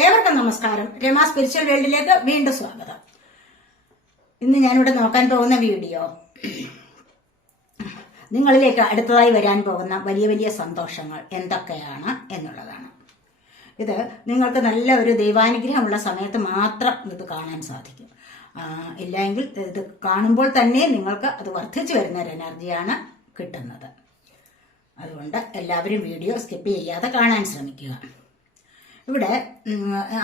ഏവർക്കും നമസ്കാരം. രമ സ്പിരിച്വൽ വേൾഡിലേക്ക് വീണ്ടും സ്വാഗതം. ഇന്ന് ഞാനിവിടെ നോക്കാൻ പോകുന്ന വീഡിയോ നിങ്ങളിലേക്ക് അടുത്തതായി വരാൻ പോകുന്ന വലിയ വലിയ സന്തോഷങ്ങൾ എന്തൊക്കെയാണ് എന്നുള്ളതാണ്. ഇത് നിങ്ങൾക്ക് നല്ല ഒരു ദൈവാനുഗ്രഹമുള്ള സമയത്ത് മാത്രം ഇത് കാണാൻ സാധിക്കും. ഇല്ലെങ്കിൽ ഇത് കാണുമ്പോൾ തന്നെ നിങ്ങൾക്ക് അത് വർദ്ധിച്ചു വരുന്ന ഒരു എനർജിയാണ് കിട്ടുന്നത്. അതുകൊണ്ട് എല്ലാവരും വീഡിയോ സ്കിപ്പ് ചെയ്യാതെ കാണാൻ ശ്രമിക്കുക. ഇവിടെ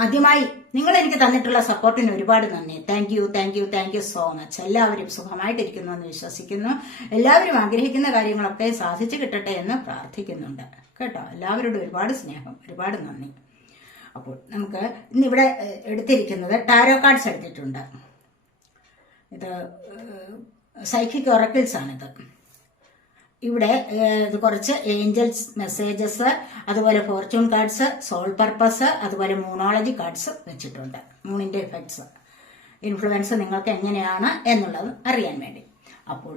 ആദ്യമായി നിങ്ങൾ എനിക്ക് തന്നിട്ടുള്ള സപ്പോർട്ടിന് ഒരുപാട് നന്ദി. Thank you so much. എല്ലാവരും സുഖമായിട്ടിരിക്കുന്നു എന്ന് വിശ്വസിക്കുന്നു. എല്ലാവരും ആഗ്രഹിക്കുന്ന കാര്യങ്ങളൊക്കെ സാധിച്ചു കിട്ടട്ടെ എന്ന് പ്രാർത്ഥിക്കുന്നുണ്ട് കേട്ടോ. എല്ലാവരോടും ഒരുപാട് സ്നേഹം, ഒരുപാട് നന്ദി. അപ്പോൾ നമുക്ക് ഇന്നിവിടെ എടുത്തിരിക്കുന്നത് ടാരോ കാർഡ്സ് എടുത്തിട്ടുണ്ട്. ഇത് സൈക്കിക് ഒറക്കിൾസ് ആണിത്. ഇവിടെ ഇത് കുറച്ച് ഏഞ്ചൽസ് മെസ്സേജസ്, അതുപോലെ ഫോർച്യൂൺ കാർഡ്സ്, സോൾ പർപ്പസ്, അതുപോലെ മൂണോളജി കാർഡ്സ് വെച്ചിട്ടുണ്ട്. മൂണിന്റെ എഫക്ട്സ്, ഇൻഫ്ലുവൻസ് നിങ്ങൾക്ക് എങ്ങനെയാണ് എന്നുള്ളത് അറിയാൻ വേണ്ടി. അപ്പോൾ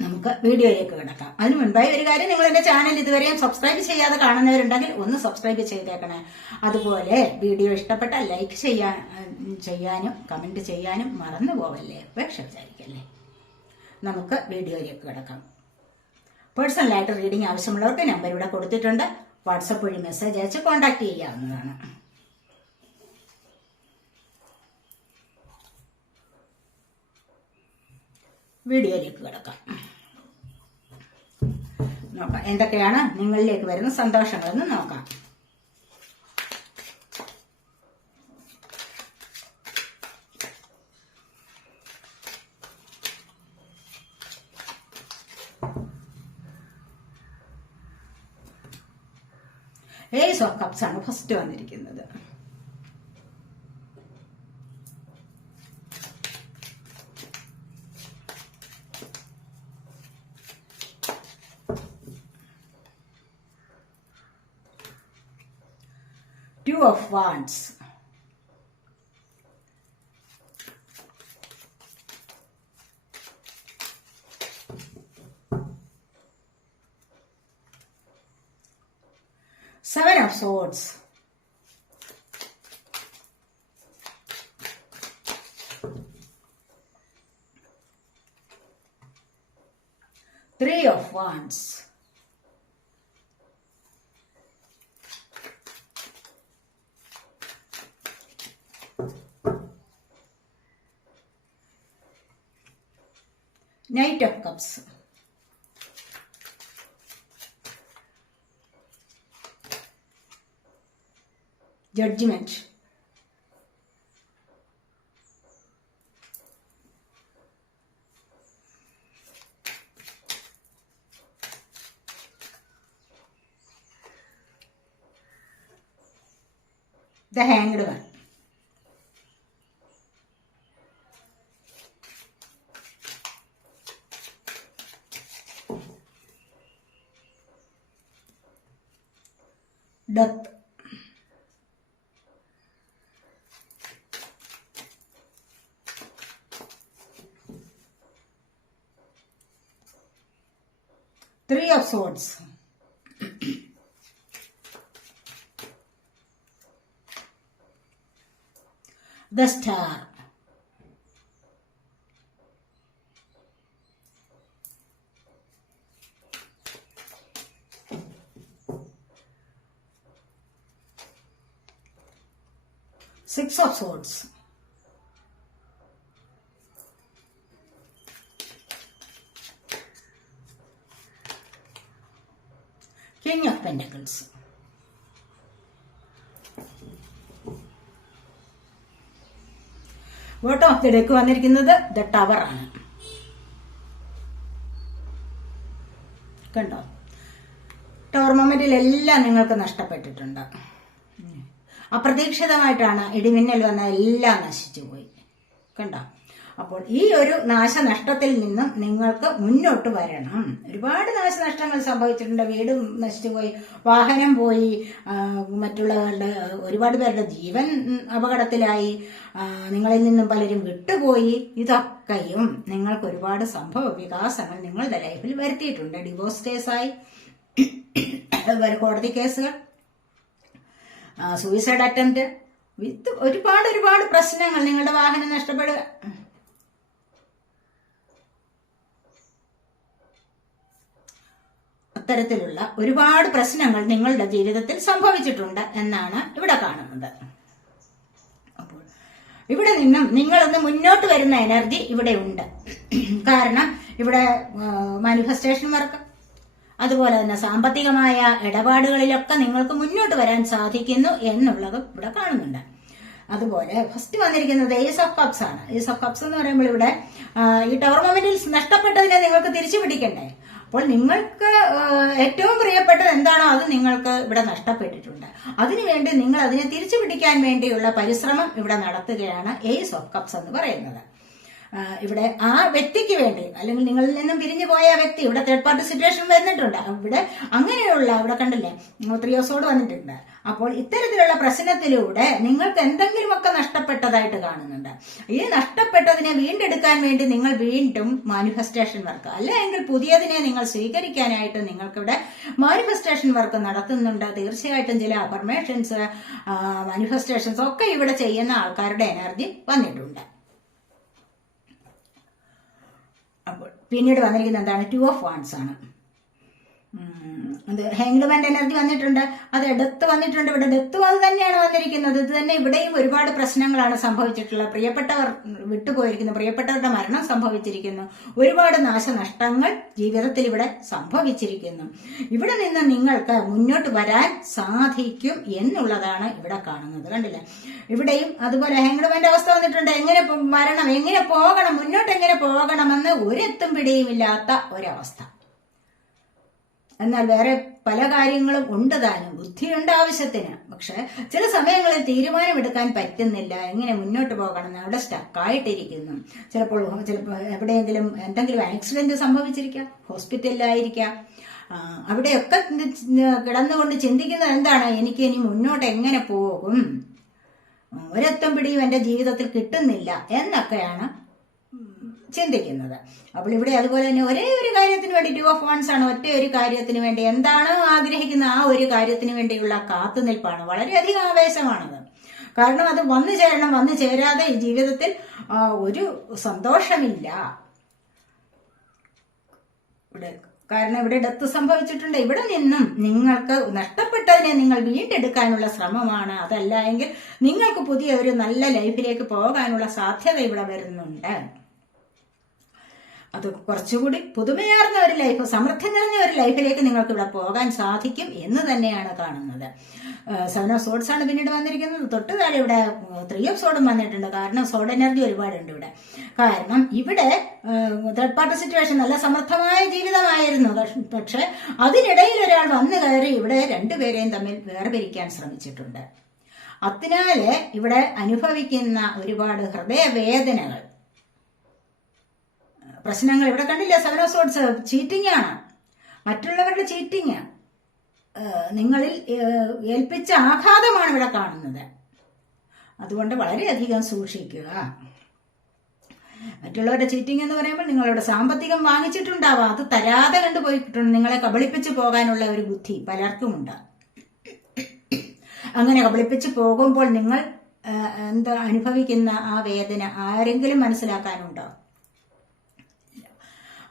നമുക്ക് വീഡിയോയിലേക്ക് കിടക്കാം. അതിന് മുൻപായി ഒരു കാര്യം, നിങ്ങൾ എന്റെ ചാനൽ ഇതുവരെയും സബ്സ്ക്രൈബ് ചെയ്യാതെ കാണുന്നവരുണ്ടെങ്കിൽ ഒന്ന് സബ്സ്ക്രൈബ് ചെയ്തേക്കണേ. അതുപോലെ വീഡിയോ ഇഷ്ടപ്പെട്ട ലൈക്ക് ചെയ്യാനും കമന്റ് ചെയ്യാനും മറന്നു പോവല്ലേ, ഉപേക്ഷ വിചാരിക്കല്ലേ. നമുക്ക് വീഡിയോയിലേക്ക് കിടക്കാം. പേഴ്സണലായിട്ട് റീഡിംഗ് ആവശ്യമുള്ളവർക്ക് നമ്പർ ഇവിടെ കൊടുത്തിട്ടുണ്ട്. വാട്സപ്പ് വഴി മെസ്സേജ് അയച്ച് കോൺടാക്ട് ചെയ്യാവുന്നതാണ്. വീഡിയോയിലേക്ക് കിടക്കാം. നോക്കാം എന്തൊക്കെയാണ് നിങ്ങളിലേക്ക് വരുന്ന സന്തോഷങ്ങളെന്ന് നോക്കാം. ഏസ് ഓഫ് കപ്സ് ആണ് ഫസ്റ്റ് വന്നിരിക്കുന്നത്. Two of wands, Seven of Swords, Three of Wands, Knight of Cups, Judgment, the Hanged One, Death, Three of Swords, the Star, Six of Swords, King of Pentacles, bottom of the deck വന്നിരിക്കുന്നത് the tower ആണ്. കണ്ടോ, tower മൊമെന്റിൽ എല്ലാം നിങ്ങൾക്ക് നഷ്ടപ്പെട്ടിട്ടുണ്ട്. അപ്രതീക്ഷിതമായിട്ടാണ് ഇടിമിന്നൽ വന്ന എല്ലാം നശിച്ചു പോയി. കണ്ടോ, അപ്പോൾ ഈ ഒരു നാശനഷ്ടത്തിൽ നിന്നും നിങ്ങൾക്ക് മുന്നോട്ട് വരണം. ഒരുപാട് നാശനഷ്ടങ്ങൾ സംഭവിച്ചിട്ടുണ്ട്. വീട് നശിച്ചുപോയി, വാഹനം പോയി, മറ്റുള്ളവരുടെ ഒരുപാട് പേരുടെ ജീവൻ അപകടത്തിലായി, നിങ്ങളിൽ നിന്നും പലരും വിട്ടുപോയി. ഇതൊക്കെയും നിങ്ങൾക്ക് ഒരുപാട് സംഭവ വികാസങ്ങൾ നിങ്ങളുടെ ലൈഫിൽ വരുത്തിയിട്ടുണ്ട്. ഡിവോഴ്സ് കേസായി, കോടതി കേസുകൾ, സൂയിസൈഡ് അറ്റംപ്റ്റ്, വിത്ത് ഒരുപാട് പ്രശ്നങ്ങൾ, നിങ്ങളുടെ വാഹനം നഷ്ടപ്പെടുക, അത്തരത്തിലുള്ള ഒരുപാട് പ്രശ്നങ്ങൾ നിങ്ങളുടെ ജീവിതത്തിൽ സംഭവിച്ചിട്ടുണ്ട് എന്നാണ് ഇവിടെ കാണുന്നത്. അപ്പോൾ ഇവിടെ നിന്നും നിങ്ങളൊന്ന് മുന്നോട്ട് വരുന്ന എനർജി ഇവിടെ ഉണ്ട്. കാരണം ഇവിടെ മാനിഫെസ്റ്റേഷൻ വർക്ക്, അതുപോലെ തന്നെ സാമ്പത്തികമായ ഇടപാടുകളിലൊക്കെ നിങ്ങൾക്ക് മുന്നോട്ട് വരാൻ സാധിക്കുന്നു എന്നുള്ളതും ഇവിടെ കാണുന്നുണ്ട്. അതുപോലെ ഫസ്റ്റ് വന്നിരിക്കുന്നത് ഏസ് ഓഫ് കപ്സ് ആണ്. ഏസ് ഓഫ് കപ്സ് എന്ന് പറയുമ്പോൾ ഇവിടെ ഈ ടവർ മൊമെന്റിൽ നഷ്ടപ്പെട്ടതിനെ നിങ്ങൾക്ക് തിരിച്ചു പിടിക്കണ്ടേ. അപ്പോൾ നിങ്ങൾക്ക് ഏറ്റവും പ്രിയപ്പെട്ടത് എന്താണോ അത് നിങ്ങൾക്ക് ഇവിടെ നഷ്ടപ്പെട്ടിട്ടുണ്ട്. അതിനുവേണ്ടി നിങ്ങൾ അതിനെ തിരിച്ചു പിടിക്കാൻ വേണ്ടിയുള്ള പരിശ്രമം ഇവിടെ നടത്തുകയാണ് ഏസ് ഓഫ് കപ്സ് എന്ന് പറയുന്നത്. ഇവിടെ ആ വ്യക്തിക്ക് വേണ്ടി, അല്ലെങ്കിൽ നിങ്ങളിൽ നിന്നും പിരിഞ്ഞു പോയ ആ വ്യക്തി, ഇവിടെ തേർഡ് പാർട്ടി സിറ്റുവേഷൻ വന്നിട്ടുണ്ട്. ഇവിടെ അങ്ങനെയുള്ള, ഇവിടെ കണ്ടില്ലേ 3 ഓഫ് സോർഡ് വന്നിട്ടുണ്ട്. അപ്പോൾ ഇത്തരത്തിലുള്ള പ്രശ്നത്തിലൂടെ നിങ്ങൾക്ക് എന്തെങ്കിലുമൊക്കെ നഷ്ടപ്പെട്ടതായിട്ട് കാണുന്നുണ്ട്. ഈ നഷ്ടപ്പെട്ടതിനെ വീണ്ടെടുക്കാൻ വേണ്ടി നിങ്ങൾ വീണ്ടും മാനിഫെസ്റ്റേഷൻ വർക്ക്, അല്ലെങ്കിൽ പുതിയതിനെ നിങ്ങൾ സ്വീകരിക്കാനായിട്ട് നിങ്ങൾക്കിവിടെ മാനിഫെസ്റ്റേഷൻ വർക്ക് നടത്തുന്നുണ്ട്. തീർച്ചയായിട്ടും ചില അഫർമേഷൻസ്, മാനിഫെസ്റ്റേഷൻസ് ഒക്കെ ഇവിടെ ചെയ്യുന്ന ആൾക്കാരുടെ എനർജി വന്നിട്ടുണ്ട്. അപ്പോൾ പിന്നീട് വന്നിരിക്കുന്നത് എന്താണ്? 2 ഓഫ് വാൻഡ്സ് ആണ്. അത് ഹാങ്ഡ്മാൻ്റെ എനർജി വന്നിട്ടുണ്ട്. അത് ഡെത്ത് വന്നിട്ടുണ്ട്. ഇവിടെ ഡെത്ത് അത് തന്നെയാണ് വന്നിരിക്കുന്നത്. ഇത് തന്നെ ഇവിടെയും ഒരുപാട് പ്രശ്നങ്ങളാണ് സംഭവിച്ചിട്ടുള്ളത്. പ്രിയപ്പെട്ടവർ വിട്ടുപോയിരിക്കുന്നു, പ്രിയപ്പെട്ടവരുടെ മരണം സംഭവിച്ചിരിക്കുന്നു, ഒരുപാട് നാശനഷ്ടങ്ങൾ ജീവിതത്തിൽ ഇവിടെ സംഭവിച്ചിരിക്കുന്നു. ഇവിടെ നിന്ന് നിങ്ങൾക്ക് മുന്നോട്ട് വരാൻ സാധിക്കും എന്നുള്ളതാണ് ഇവിടെ കാണുന്നത്. കണ്ടില്ലേ? ഇവിടെയും അതുപോലെ ഹാങ്ഡ്മാൻ്റെ അവസ്ഥ വന്നിട്ടുണ്ട്. എങ്ങനെ വരണം, എങ്ങനെ പോകണം, മുന്നോട്ട് എങ്ങനെ പോകണമെന്ന് ഒരെത്തും പിടിയുമില്ലാത്ത ഒരവസ്ഥ. എന്നാൽ വേറെ പല കാര്യങ്ങളും ഉണ്ട് താനും, ബുദ്ധിയുണ്ട് ആവശ്യത്തിന്. പക്ഷെ ചില സമയങ്ങളിൽ തീരുമാനമെടുക്കാൻ പറ്റുന്നില്ല, എങ്ങനെ മുന്നോട്ട് പോകണം, അവിടെ സ്റ്റക്കായിട്ടിരിക്കുന്നു. ചിലപ്പോൾ എവിടെയെങ്കിലും എന്തെങ്കിലും ആക്സിഡന്റ് സംഭവിച്ചിരിക്കാം, ഹോസ്പിറ്റലിലായിരിക്കാം. അവിടെയൊക്കെ കിടന്നുകൊണ്ട് ചിന്തിക്കുന്നത് എന്താണ്? എനിക്ക് ഇനി മുന്നോട്ട് എങ്ങനെ പോകും, ഒരെത്തും പിടിയും എന്റെ ജീവിതത്തിൽ കിട്ടുന്നില്ല എന്നൊക്കെയാണ് ചിന്തിക്കുന്നത്. അപ്പോൾ ഇവിടെ അതുപോലെ തന്നെ ഒരേ ഒരു കാര്യത്തിന് വേണ്ടി 2 ഓഫ് വാൻഡ്സ് ആണ്. ഒറ്റ ഒരു കാര്യത്തിന് വേണ്ടി, എന്താണോ ആഗ്രഹിക്കുന്ന ആ ഒരു കാര്യത്തിന് വേണ്ടിയുള്ള കാത്തുനിൽപ്പാണ്. വളരെയധികം ആവേശമാണത്. കാരണം അത് വന്നു ചേരണം. വന്നു ചേരാതെ ഈ ജീവിതത്തിൽ ഒരു സന്തോഷമില്ല ഇവിടെ. കാരണം ഇവിടെ ഡെത്ത് സംഭവിച്ചിട്ടുണ്ട്. ഇവിടെ നിന്നും നിങ്ങൾക്ക് നഷ്ടപ്പെട്ടതിനെ നിങ്ങൾ വീണ്ടെടുക്കാനുള്ള ശ്രമമാണ്. അതല്ല എങ്കിൽ നിങ്ങൾക്ക് പുതിയ ഒരു നല്ല ലൈഫിലേക്ക് പോകാനുള്ള സാധ്യത ഇവിടെ വരുന്നുണ്ട്. അത് കുറച്ചുകൂടി പുതുമയാർന്ന ഒരു ലൈഫ്, സമൃദ്ധി നിറഞ്ഞ ഒരു ലൈഫിലേക്ക് നിങ്ങൾക്ക് ഇവിടെ പോകാൻ സാധിക്കും എന്ന് തന്നെയാണ് കാണുന്നത്. 7 ഓഫ് സോർഡ്സ് ആണ് പിന്നീട് വന്നിരിക്കുന്നത്. തൊട്ട് താഴെ ഇവിടെ 3 ഓഫ് സോർഡും വന്നിട്ടുണ്ട്. കാരണം സോർഡ് എനർജി ഒരുപാടുണ്ട് ഇവിടെ. കാരണം ഇവിടെ തേർഡ് പാർട്ടി സിറ്റുവേഷൻ, നല്ല സമൃദ്ധമായ ജീവിതമായിരുന്നു. പക്ഷെ അതിനിടയിൽ ഒരാൾ വന്നു കയറി ഇവിടെ രണ്ടുപേരെയും തമ്മിൽ വേർപിരിക്കാൻ ശ്രമിച്ചിട്ടുണ്ട്. അതിനാല് ഇവിടെ അനുഭവിക്കുന്ന ഒരുപാട് ഹൃദയവേദനകൾ, പ്രശ്നങ്ങൾ ഇവിടെ കണ്ടില്ല. 7 ഓഫ് സോർഡ്സ് ചീറ്റിംഗ് ആണ്, മറ്റുള്ളവരുടെ ചീറ്റിംഗ്, നിങ്ങളിൽ ഏൽപ്പിച്ച ആഘാതമാണ് ഇവിടെ കാണുന്നത്. അതുകൊണ്ട് വളരെയധികം സൂക്ഷിക്കുക. മറ്റുള്ളവരുടെ ചീറ്റിംഗ് എന്ന് പറയുമ്പോൾ നിങ്ങളുടെ സാമ്പത്തികം വാങ്ങിച്ചിട്ടുണ്ടാവാം, അത് തരാതെ കണ്ടുപോയിട്ടുണ്ട്. നിങ്ങളെ കബളിപ്പിച്ച് പോകാനുള്ള ഒരു ബുദ്ധി പലർക്കുമുണ്ട്. അങ്ങനെ കബളിപ്പിച്ച് പോകുമ്പോൾ നിങ്ങൾ എന്താ അനുഭവിക്കുന്ന ആ വേദന ആരെങ്കിലും മനസ്സിലാക്കാനുണ്ടോ?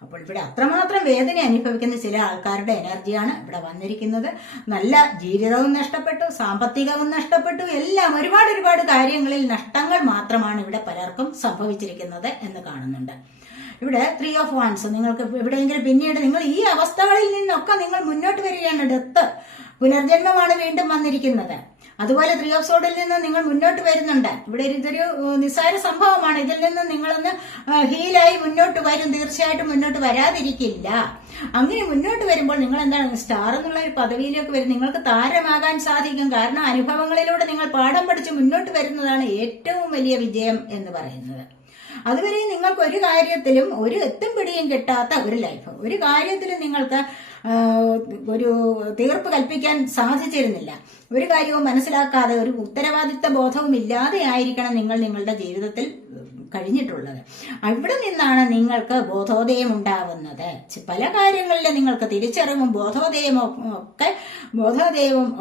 അപ്പോൾ ഇവിടെ അത്രമാത്രം വേദന അനുഭവിക്കുന്ന ചില ആൾക്കാരുടെ എനർജിയാണ് ഇവിടെ വന്നിരിക്കുന്നത്. നല്ല ജീവിതവും നഷ്ടപ്പെട്ടു, സാമ്പത്തികവും നഷ്ടപ്പെട്ടു, എല്ലാം ഒരുപാട് കാര്യങ്ങളിൽ നഷ്ടങ്ങൾ മാത്രമാണ് ഇവിടെ പലർക്കും സംഭവിച്ചിരിക്കുന്നത് എന്ന് കാണുന്നുണ്ട്. ഇവിടെ 3 ഓഫ് വാൻഡ്സ്, നിങ്ങൾക്ക് എവിടെയെങ്കിലും പിന്നീട് നിങ്ങൾ ഈ അവസ്ഥകളിൽ നിന്നൊക്കെ നിങ്ങൾ മുന്നോട്ട് വരികയാണ്. ഡെത്ത്, പുനർജന്മമാണ് വീണ്ടും വന്നിരിക്കുന്നത്. അതുപോലെ 3 ഓഫ് സോർഡിൽ നിന്ന് നിങ്ങൾ മുന്നോട്ട് വരുന്നുണ്ട്. ഇവിടെ ഇതൊരു നിസ്സാര സംഭവമാണ്. ഇതിൽ നിന്ന് നിങ്ങളൊന്ന് ഹീലായി മുന്നോട്ട് വരും, തീർച്ചയായിട്ടും മുന്നോട്ട് വരാതിരിക്കില്ല. അങ്ങനെ മുന്നോട്ട് വരുമ്പോൾ നിങ്ങൾ എന്താണ്, സ്റ്റാർ എന്നുള്ള ഒരു പദവിയിലേക്ക് വരും. നിങ്ങൾക്ക് താരമാകാൻ സാധിക്കും. കാരണം അനുഭവങ്ങളിലൂടെ നിങ്ങൾ പാഠം പഠിച്ച് മുന്നോട്ട് വരുന്നതാണ് ഏറ്റവും വലിയ വിജയം എന്ന് പറയുന്നത്. അതുവരെ നിങ്ങൾക്ക് ഒരു കാര്യത്തിലും ഒരു എത്തും പിടിയും കിട്ടാത്ത ഒരു ലൈഫ്, ഒരു കാര്യത്തിലും നിങ്ങൾക്ക് ഒരു തീർപ്പ് കൽപ്പിക്കാൻ സാധിച്ചിരുന്നില്ല. ഒരു കാര്യവും മനസ്സിലാക്കാതെ, ഒരു ഉത്തരവാദിത്ത ബോധവും ഇല്ലാതെ ആയിരിക്കണം നിങ്ങൾ നിങ്ങളുടെ ജീവിതത്തിൽ കഴിഞ്ഞിട്ടുള്ളത്. അവിടെ നിന്നാണ് നിങ്ങൾക്ക് ബോധോദയം ഉണ്ടാവുന്നത്. പല കാര്യങ്ങളിലും നിങ്ങൾക്ക് തിരിച്ചറിവും ബോധോദയവും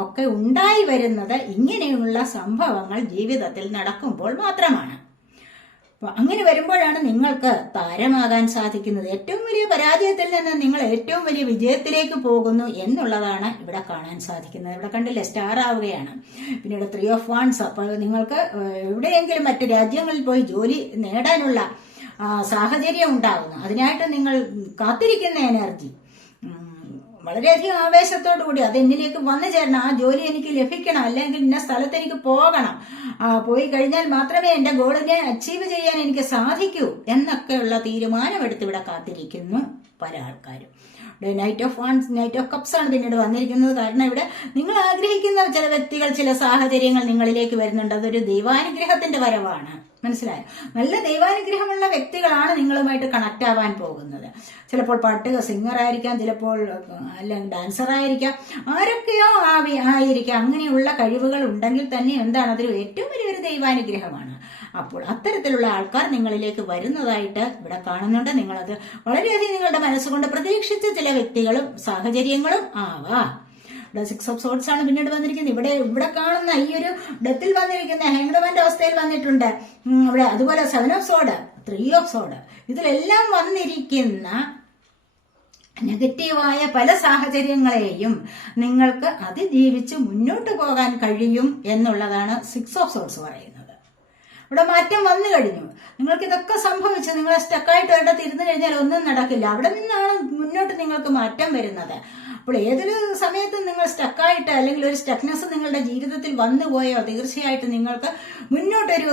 ഒക്കെ ഉണ്ടായി വരുന്നത് ഇങ്ങനെയുള്ള സംഭവങ്ങൾ ജീവിതത്തിൽ നടക്കുമ്പോൾ മാത്രമാണ്. അങ്ങനെ വരുമ്പോഴാണ് നിങ്ങൾക്ക് താരമാകാൻ സാധിക്കുന്നത്. ഏറ്റവും വലിയ പരാജയത്തിൽ നിന്ന് നിങ്ങൾ ഏറ്റവും വലിയ വിജയത്തിലേക്ക് പോകുന്നു എന്നുള്ളതാണ് ഇവിടെ കാണാൻ സാധിക്കുന്നത്. ഇവിടെ കണ്ടില്ലേ, സ്റ്റാർ ആവുകയാണ്. പിന്നീട് 3 of Wands. അപ്പോൾ നിങ്ങൾക്ക് എവിടെയെങ്കിലും മറ്റു രാജ്യങ്ങളിൽ പോയി ജോലി നേടാനുള്ള സാഹചര്യം ഉണ്ടാകുന്നു. അതിനായിട്ട് നിങ്ങൾ കാത്തിരിക്കുന്ന എനർജി വളരെയധികം ആവേശത്തോടു കൂടി അത് എന്നിലേക്ക് വന്നു ചേരണം, ആ ജോലി എനിക്ക് ലഭിക്കണം, അല്ലെങ്കിൽ ഇന്ന സ്ഥലത്ത് എനിക്ക് പോകണം, പോയി കഴിഞ്ഞാൽ മാത്രമേ എന്റെ ഗോളിനെ അച്ചീവ് ചെയ്യാൻ എനിക്ക് സാധിക്കൂ എന്നൊക്കെയുള്ള തീരുമാനമെടുത്ത് ഇവിടെ കാത്തിരിക്കുന്നു പല ആൾക്കാരും. ഇവിടെ knight of wands, knight of cups ആണ് പിന്നീട് വന്നിരിക്കുന്നത്. കാരണം ഇവിടെ നിങ്ങൾ ആഗ്രഹിക്കുന്ന ചില വ്യക്തികൾ, ചില സാഹചര്യങ്ങൾ നിങ്ങളിലേക്ക് വരുന്നുണ്ട്. അതൊരു ദൈവാനുഗ്രഹത്തിന്റെ വരവാണ്. മനസ്സിലായോ? നല്ല ദൈവാനുഗ്രഹമുള്ള വ്യക്തികളാണ് നിങ്ങളുമായിട്ട് കണക്ട് ആവാൻ പോകുന്നത്. ചിലപ്പോൾ പാട്ട് സിംഗർ ആയിരിക്കാം, ചിലപ്പോൾ അല്ലെങ്കിൽ ഡാൻസർ ആയിരിക്കാം, ആരൊക്കെയോ ആയിരിക്കാം. അങ്ങനെയുള്ള കഴിവുകൾ ഉണ്ടെങ്കിൽ തന്നെ എന്താണ്, അതൊരു ഏറ്റവും വലിയൊരു ദൈവാനുഗ്രഹമാണ്. അപ്പോൾ അത്തരത്തിലുള്ള ആൾക്കാർ നിങ്ങളിലേക്ക് വരുന്നതായിട്ട് ഇവിടെ കാണുന്നുണ്ട്. നിങ്ങളത് വളരെയധികം നിങ്ങളുടെ മനസ്സുകൊണ്ട് പ്രതീക്ഷിച്ച ചില വ്യക്തികളും സാഹചര്യങ്ങളും ആവാം. 6 of Swords ആണ് പിന്നീട് വന്നിരിക്കുന്നത്. ഇവിടെ കാണുന്ന ഈ ഒരു ഡെത്തിൽ വന്നിരിക്കുന്ന ഹാങ്ഡ്മാന്റെ അവസ്ഥയിൽ വന്നിട്ടുണ്ട്. ഇവിടെ അതുപോലെ 7 of Swords, 3 of Swords, ഇതിലെല്ലാം വന്നിരിക്കുന്ന നെഗറ്റീവായ പല സാഹചര്യങ്ങളെയും നിങ്ങൾക്ക് അതിജീവിച്ച് മുന്നോട്ട് പോകാൻ കഴിയും എന്നുള്ളതാണ് 6 of Swords പറയുന്നത്. ഇവിടെ മാറ്റം വന്നു കഴിഞ്ഞു. നിങ്ങൾക്ക് ഇതൊക്കെ സംഭവിച്ചു, നിങ്ങളെ സ്റ്റക്കായിട്ട് ഒരിടത്ത് ഇരുന്ന് കഴിഞ്ഞാൽ ഒന്നും നടക്കില്ല. അവിടെ നിന്നാണ് മുന്നോട്ട് നിങ്ങൾക്ക് മാറ്റം വരുന്നത്. അപ്പോൾ ഏതൊരു സമയത്തും നിങ്ങൾ സ്റ്റക്കായിട്ട് അല്ലെങ്കിൽ ഒരു സ്റ്റക്നെസ് നിങ്ങളുടെ ജീവിതത്തിൽ വന്നുപോയോ തീർച്ചയായിട്ടും നിങ്ങൾക്ക് മുന്നോട്ടൊരു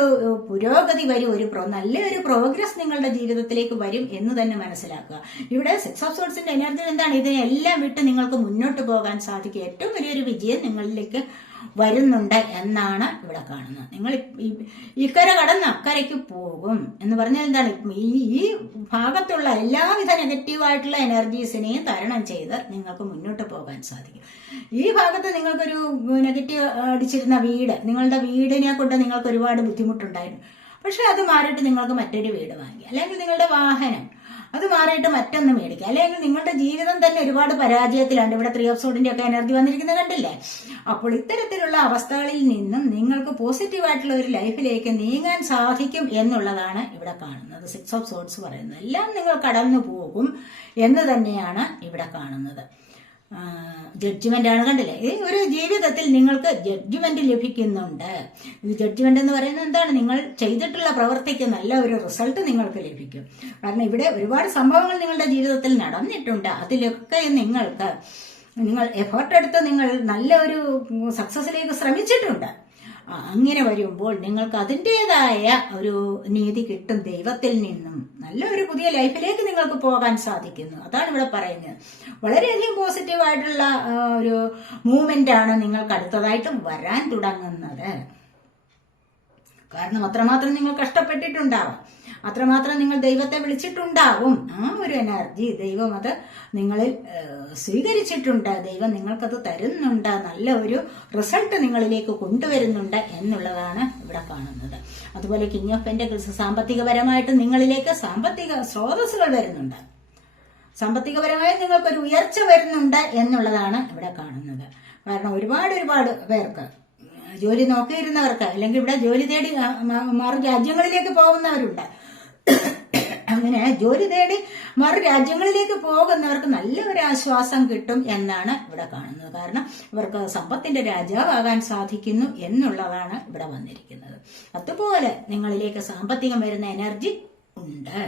പുരോഗതി വരും, നല്ലൊരു പ്രോഗ്രസ് നിങ്ങളുടെ ജീവിതത്തിലേക്ക് വരും എന്ന് തന്നെ മനസ്സിലാക്കുക. ഇവിടെ 6 of Swordsന്റെ എനർജി എന്താണ്? ഇതിനെല്ലാം വിട്ട് നിങ്ങൾക്ക് മുന്നോട്ട് പോകാൻ സാധിക്കും. ഏറ്റവും വലിയൊരു വിജയം നിങ്ങളിലേക്ക് വരുന്നുണ്ട് എന്നാണ് ഇവിടെ കാണുന്നത്. നിങ്ങൾ ഇക്കര കടന്ന് അക്കരയ്ക്ക് പോകും എന്ന് പറഞ്ഞാൽ എന്താണ്? ഈ ഭാഗത്തുള്ള എല്ലാവിധ നെഗറ്റീവായിട്ടുള്ള എനർജീസിനെയും തരണം ചെയ്ത് നിങ്ങൾക്ക് മുന്നോട്ട് പോകാൻ സാധിക്കും. ഈ ഭാഗത്ത് നിങ്ങൾക്കൊരു നെഗറ്റീവ് അടിച്ചിരുന്ന വീട്, നിങ്ങളുടെ വീടിനെ കൊണ്ട് നിങ്ങൾക്ക് ഒരുപാട് ബുദ്ധിമുട്ടുണ്ടായിരുന്നു. പക്ഷെ അത് മാറിയിട്ട് നിങ്ങൾക്ക് മറ്റൊരു വീട് വാങ്ങി, അല്ലെങ്കിൽ നിങ്ങളുടെ വാഹനം അത് മാറിയിട്ട് മറ്റൊന്ന് മേടിക്കുക, അല്ലെങ്കിൽ നിങ്ങളുടെ ജീവിതം തന്നെ ഒരുപാട് പരാജയത്തിലാണ്. ഇവിടെ 3 of Swordsന്റെ ഒക്കെ എനർജി വന്നിരിക്കുന്നത് കണ്ടില്ലേ? അപ്പോൾ ഇത്തരത്തിലുള്ള അവസ്ഥകളിൽ നിന്നും നിങ്ങൾക്ക് പോസിറ്റീവായിട്ടുള്ള ഒരു ലൈഫിലേക്ക് നീങ്ങാൻ സാധിക്കും എന്നുള്ളതാണ് ഇവിടെ കാണുന്നത്. 6 of Swords പറയുന്നത് എല്ലാം നിങ്ങൾ കടന്നു പോകും എന്ന് തന്നെയാണ് ഇവിടെ കാണുന്നത്. ജഡ്ജ്മെന്റ് ആണ്, കണ്ടില്ലേ? ഈ ഒരു ജീവിതത്തിൽ നിങ്ങൾക്ക് ജഡ്ജ്മെന്റ് ലഭിക്കുന്നുണ്ട്. ഈ ജഡ്ജ്മെന്റ് എന്ന് പറയുന്നത് എന്താണ്? നിങ്ങൾ ചെയ്തിട്ടുള്ള പ്രവൃത്തിക്ക് നല്ല ഒരു റിസൾട്ട് നിങ്ങൾക്ക് ലഭിക്കും. കാരണം ഇവിടെ ഒരുപാട് സംഭവങ്ങൾ നിങ്ങളുടെ ജീവിതത്തിൽ നടന്നിട്ടുണ്ട്. അതിലൊക്കെ നിങ്ങൾ എഫേർട്ട് എടുത്ത് നിങ്ങൾ നല്ല ഒരു സക്സസിലേക്ക് ശ്രമിച്ചിട്ടുണ്ട്. അങ്ങനെ വരുമ്പോൾ നിങ്ങൾക്ക് അതിൻ്റെതായ ഒരു നീതി കിട്ടും ദൈവത്തിൽ നിന്നും. നല്ലൊരു പുതിയ ലൈഫിലേക്ക് നിങ്ങൾക്ക് പോകാൻ സാധിക്കുന്നു. അതാണ് ഇവിടെ പറയുന്നത്. വളരെയധികം പോസിറ്റീവായിട്ടുള്ള ഒരു മൂവ്മെന്റ് ആണ് നിങ്ങൾക്ക് അടുത്തതായിട്ട് വരാൻ തുടങ്ങുന്നത്. കാരണം അത്രമാത്രം നിങ്ങൾ കഷ്ടപ്പെട്ടിട്ടുണ്ടാവാം, അത്രമാത്രം നിങ്ങൾ ദൈവത്തെ വിളിച്ചിട്ടുണ്ടാവും. ആ ഒരു എനർജി ദൈവം അത് നിങ്ങളിൽ സ്വീകരിച്ചിട്ടുണ്ട്. ദൈവം നിങ്ങൾക്കത് തരുന്നുണ്ട്. നല്ല ഒരു റിസൾട്ട് നിങ്ങളിലേക്ക് കൊണ്ടുവരുന്നുണ്ട് എന്നുള്ളതാണ് ഇവിടെ കാണുന്നത്. അതുപോലെ കിങ് ഓഫ് പെന്റക്കിൾസ്, സാമ്പത്തികപരമായിട്ട് നിങ്ങളിലേക്ക് സാമ്പത്തിക സ്രോതസ്സുകൾ വരുന്നുണ്ട്. സാമ്പത്തികപരമായി നിങ്ങൾക്കൊരു ഉയർച്ച വരുന്നുണ്ട് എന്നുള്ളതാണ് ഇവിടെ കാണുന്നത്. കാരണം ഒരുപാട് പേർക്ക് ജോലി നോക്കിയിരുന്നവർക്ക്, അല്ലെങ്കിൽ ഇവിടെ ജോലി തേടി മറു രാജ്യങ്ങളിലേക്ക് പോകുന്നവരുണ്ട്. അങ്ങനെ ജോലി തേടി മറു രാജ്യങ്ങളിലേക്ക് പോകുന്നവർക്ക് നല്ലൊരു ആശ്വാസം കിട്ടും എന്നാണ് ഇവിടെ കാണുന്നത്. കാരണം ഇവർക്ക് സമ്പത്തിന്റെ രാജാവാകാൻ സാധിക്കുന്നു എന്നുള്ളതാണ് ഇവിടെ വന്നിരിക്കുന്നത്. അതുപോലെ നിങ്ങളിലേക്ക് സാമ്പത്തികം വരുന്ന എനർജി ഉണ്ട്.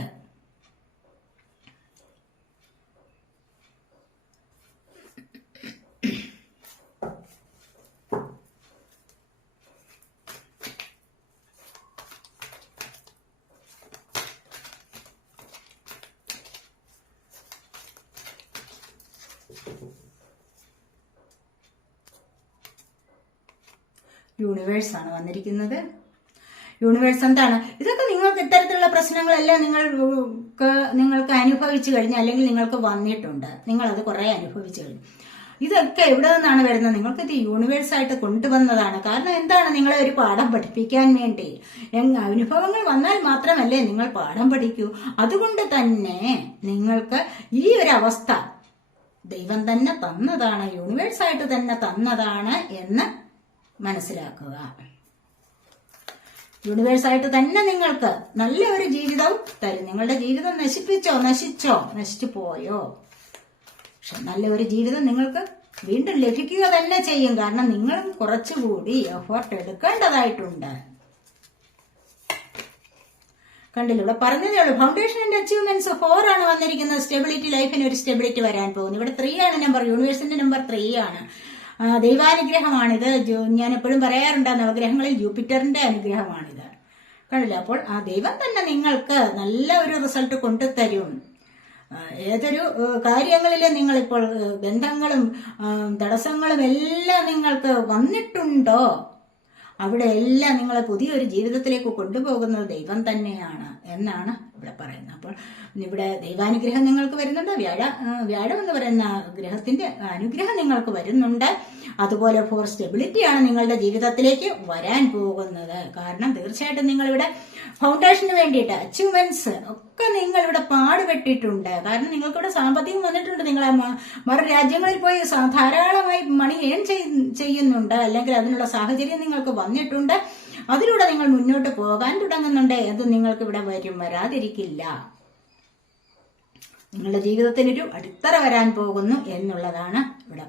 യൂണിവേഴ്സ് ആണ് വന്നിരിക്കുന്നത്. യൂണിവേഴ്സ് എന്താണ്? ഇതൊക്കെ നിങ്ങൾക്ക് ഇത്തരത്തിലുള്ള പ്രശ്നങ്ങളെല്ലാം നിങ്ങൾക്ക് അനുഭവിച്ചു കഴിഞ്ഞു, അല്ലെങ്കിൽ നിങ്ങൾക്ക് വന്നിട്ടുണ്ട്. നിങ്ങളത് കുറെ അനുഭവിച്ചു കഴിഞ്ഞു. ഇതൊക്കെ എവിടെ നിന്നാണ് വരുന്നത്? നിങ്ങൾക്കിത് യൂണിവേഴ്സായിട്ട് കൊണ്ടുവന്നതാണ്. കാരണം എന്താണ്? നിങ്ങളെ ഒരു പാഠം പഠിപ്പിക്കാൻ വേണ്ടി. അനുഭവങ്ങൾ വന്നാൽ മാത്രമല്ലേ നിങ്ങൾ പാഠം പഠിക്കൂ. അതുകൊണ്ട് തന്നെ നിങ്ങൾക്ക് ഈ ഒരു അവസ്ഥ ദൈവം തന്നെ തന്നതാണ്, യൂണിവേഴ്സായിട്ട് തന്നെ തന്നതാണ് എന്ന് മനസ്സിലാക്കുക. യൂണിവേഴ്സായിട്ട് തന്നെ നിങ്ങൾക്ക് നല്ല ഒരു ജീവിതവും തരും. നിങ്ങളുടെ ജീവിതം നശിച്ചു പോയോ? പക്ഷെ നല്ല ഒരു ജീവിതം നിങ്ങൾക്ക് വീണ്ടും ലഭിക്കുക തന്നെ ചെയ്യും. കാരണം നിങ്ങളും കുറച്ചുകൂടി എഫേർട്ട് എടുക്കേണ്ടതായിട്ടുണ്ട്. കണ്ടില്ല, ഇവിടെ പറഞ്ഞതേ ഉള്ളൂ. ഫൗണ്ടേഷൻ ആൻഡ് അച്ചീവ്മെന്റ്സ് 4 ആണ് വന്നിരിക്കുന്നത്. സ്റ്റെബിലിറ്റി, ലൈഫിന് ഒരു സ്റ്റെബിലിറ്റി വരാൻ പോകുന്നു. ഇവിടെ 3 ആണ് നമ്പർ, യൂണിവേഴ്സിന്റെ നമ്പർ 3 ആണ്. ദൈവാനുഗ്രഹമാണിത്. ഞാൻ എപ്പോഴും പറയാറുണ്ട്, നവഗ്രഹങ്ങളിൽ ജൂപ്പിറ്ററിന്റെ അനുഗ്രഹമാണിത്. കണ്ടില്ല, അപ്പോൾ ആ ദൈവം തന്നെ നിങ്ങൾക്ക് നല്ല ഒരു റിസൾട്ട് കൊണ്ടുതരും. ഏതൊരു കാര്യങ്ങളിൽ നിങ്ങളിപ്പോൾ ബന്ധങ്ങളും തടസ്സങ്ങളും എല്ലാം നിങ്ങൾക്ക് വന്നിട്ടുണ്ടോ, അവിടെ എല്ലാം നിങ്ങളെ പുതിയൊരു ജീവിതത്തിലേക്ക് കൊണ്ടുപോകുന്നത് ദൈവം തന്നെയാണ് എന്നാണ് ഇവിടെ പറയുന്നത്. അപ്പോൾ ഇവിടെ ദൈവാനുഗ്രഹം നിങ്ങൾക്ക് വരുന്നുണ്ട്. വ്യാഴം എന്ന് പറയുന്ന ഗ്രഹത്തിന്റെ അനുഗ്രഹം നിങ്ങൾക്ക് വരുന്നുണ്ട്. അതുപോലെ 4 സ്റ്റെബിലിറ്റിയാണ് നിങ്ങളുടെ ജീവിതത്തിലേക്ക് വരാൻ പോകുന്നത്. കാരണം തീർച്ചയായിട്ടും നിങ്ങളിവിടെ ഫൗണ്ടേഷന് വേണ്ടിയിട്ട് അച്ചീവ്മെന്റ്സ് ഒക്കെ നിങ്ങളിവിടെ പാടുപെട്ടിട്ടുണ്ട്. കാരണം നിങ്ങൾക്കിവിടെ സാമ്പത്തികം വന്നിട്ടുണ്ട്. നിങ്ങൾ മറു രാജ്യങ്ങളിൽ പോയി ധാരാളമായി മണി ഏൺ ചെയ്യുന്നുണ്ട്. അല്ലെങ്കിൽ അതിനുള്ള സാഹചര്യം നിങ്ങൾക്ക് വന്നിട്ടുണ്ട്. അതിലൂടെ നിങ്ങൾ മുന്നോട്ട് പോകാൻ തുടങ്ങുന്നുണ്ട്. അത് നിങ്ങൾക്ക് ഇവിടെ വരാതിരിക്കില്ല. നിങ്ങളുടെ ജീവിതത്തിനൊരു അടിത്തറ വരാൻ പോകുന്നു എന്നുള്ളതാണ് ഇവിടെ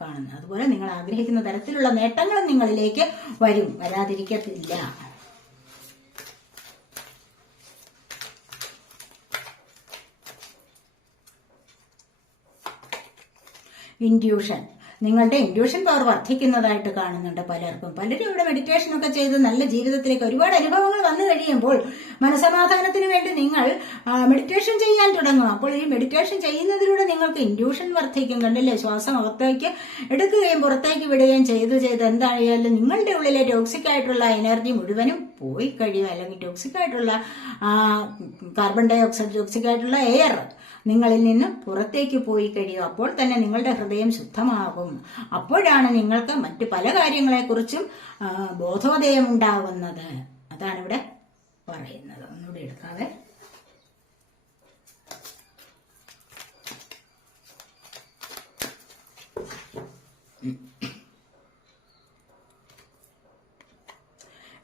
കാണുന്നത്. അതുപോലെ നിങ്ങൾ ആഗ്രഹിക്കുന്ന തരത്തിലുള്ള നേട്ടങ്ങളും നിങ്ങളിലേക്ക് വരാതിരിക്കത്തില്ല. ഇൻഡ്യൂഷൻ, നിങ്ങളുടെ ഇൻഡ്യൂഷൻ പവർ വർദ്ധിക്കുന്നതായിട്ട് കാണുന്നുണ്ട് പലരും ഇവിടെ മെഡിറ്റേഷൻ ഒക്കെ ചെയ്ത് നല്ല ജീവിതത്തിലേക്ക് ഒരുപാട് അനുഭവങ്ങൾ വന്നു കഴിയുമ്പോൾ മനസമാധാനത്തിന് വേണ്ടി നിങ്ങൾ മെഡിറ്റേഷൻ ചെയ്യാൻ തുടങ്ങും. അപ്പോൾ ഈ മെഡിറ്റേഷൻ ചെയ്യുന്നതിലൂടെ നിങ്ങൾക്ക് ഇൻഡ്യൂഷൻ വർദ്ധിക്കും. കണ്ടില്ലേ, ശ്വാസം അകത്തേക്ക് എടുക്കുകയും പുറത്തേക്ക് വിടുകയും ചെയ്ത് എന്തായാലും നിങ്ങളുടെ ഉള്ളിലെ ടോക്സിക് ആയിട്ടുള്ള എനർജി മുഴുവനും പോയി കഴിയും. അല്ലെങ്കിൽ ടോക്സിക് ആയിട്ടുള്ള കാർബൺ ഡൈ ഓക്സൈഡ്, ടോക്സിക് ആയിട്ടുള്ള എയർ നിങ്ങളിൽ നിന്ന് പുറത്തേക്ക് പോയി കഴിയും. അപ്പോൾ തന്നെ നിങ്ങളുടെ ഹൃദയം ശുദ്ധമാകും. അപ്പോഴാണ് നിങ്ങൾക്ക് മറ്റു പല കാര്യങ്ങളെക്കുറിച്ചും ബോധോദയം ഉണ്ടാകുന്നത്. അതാണ് ഇവിടെ പറയുന്നത്. ഒന്നുകൂടി എടുക്കാതെ.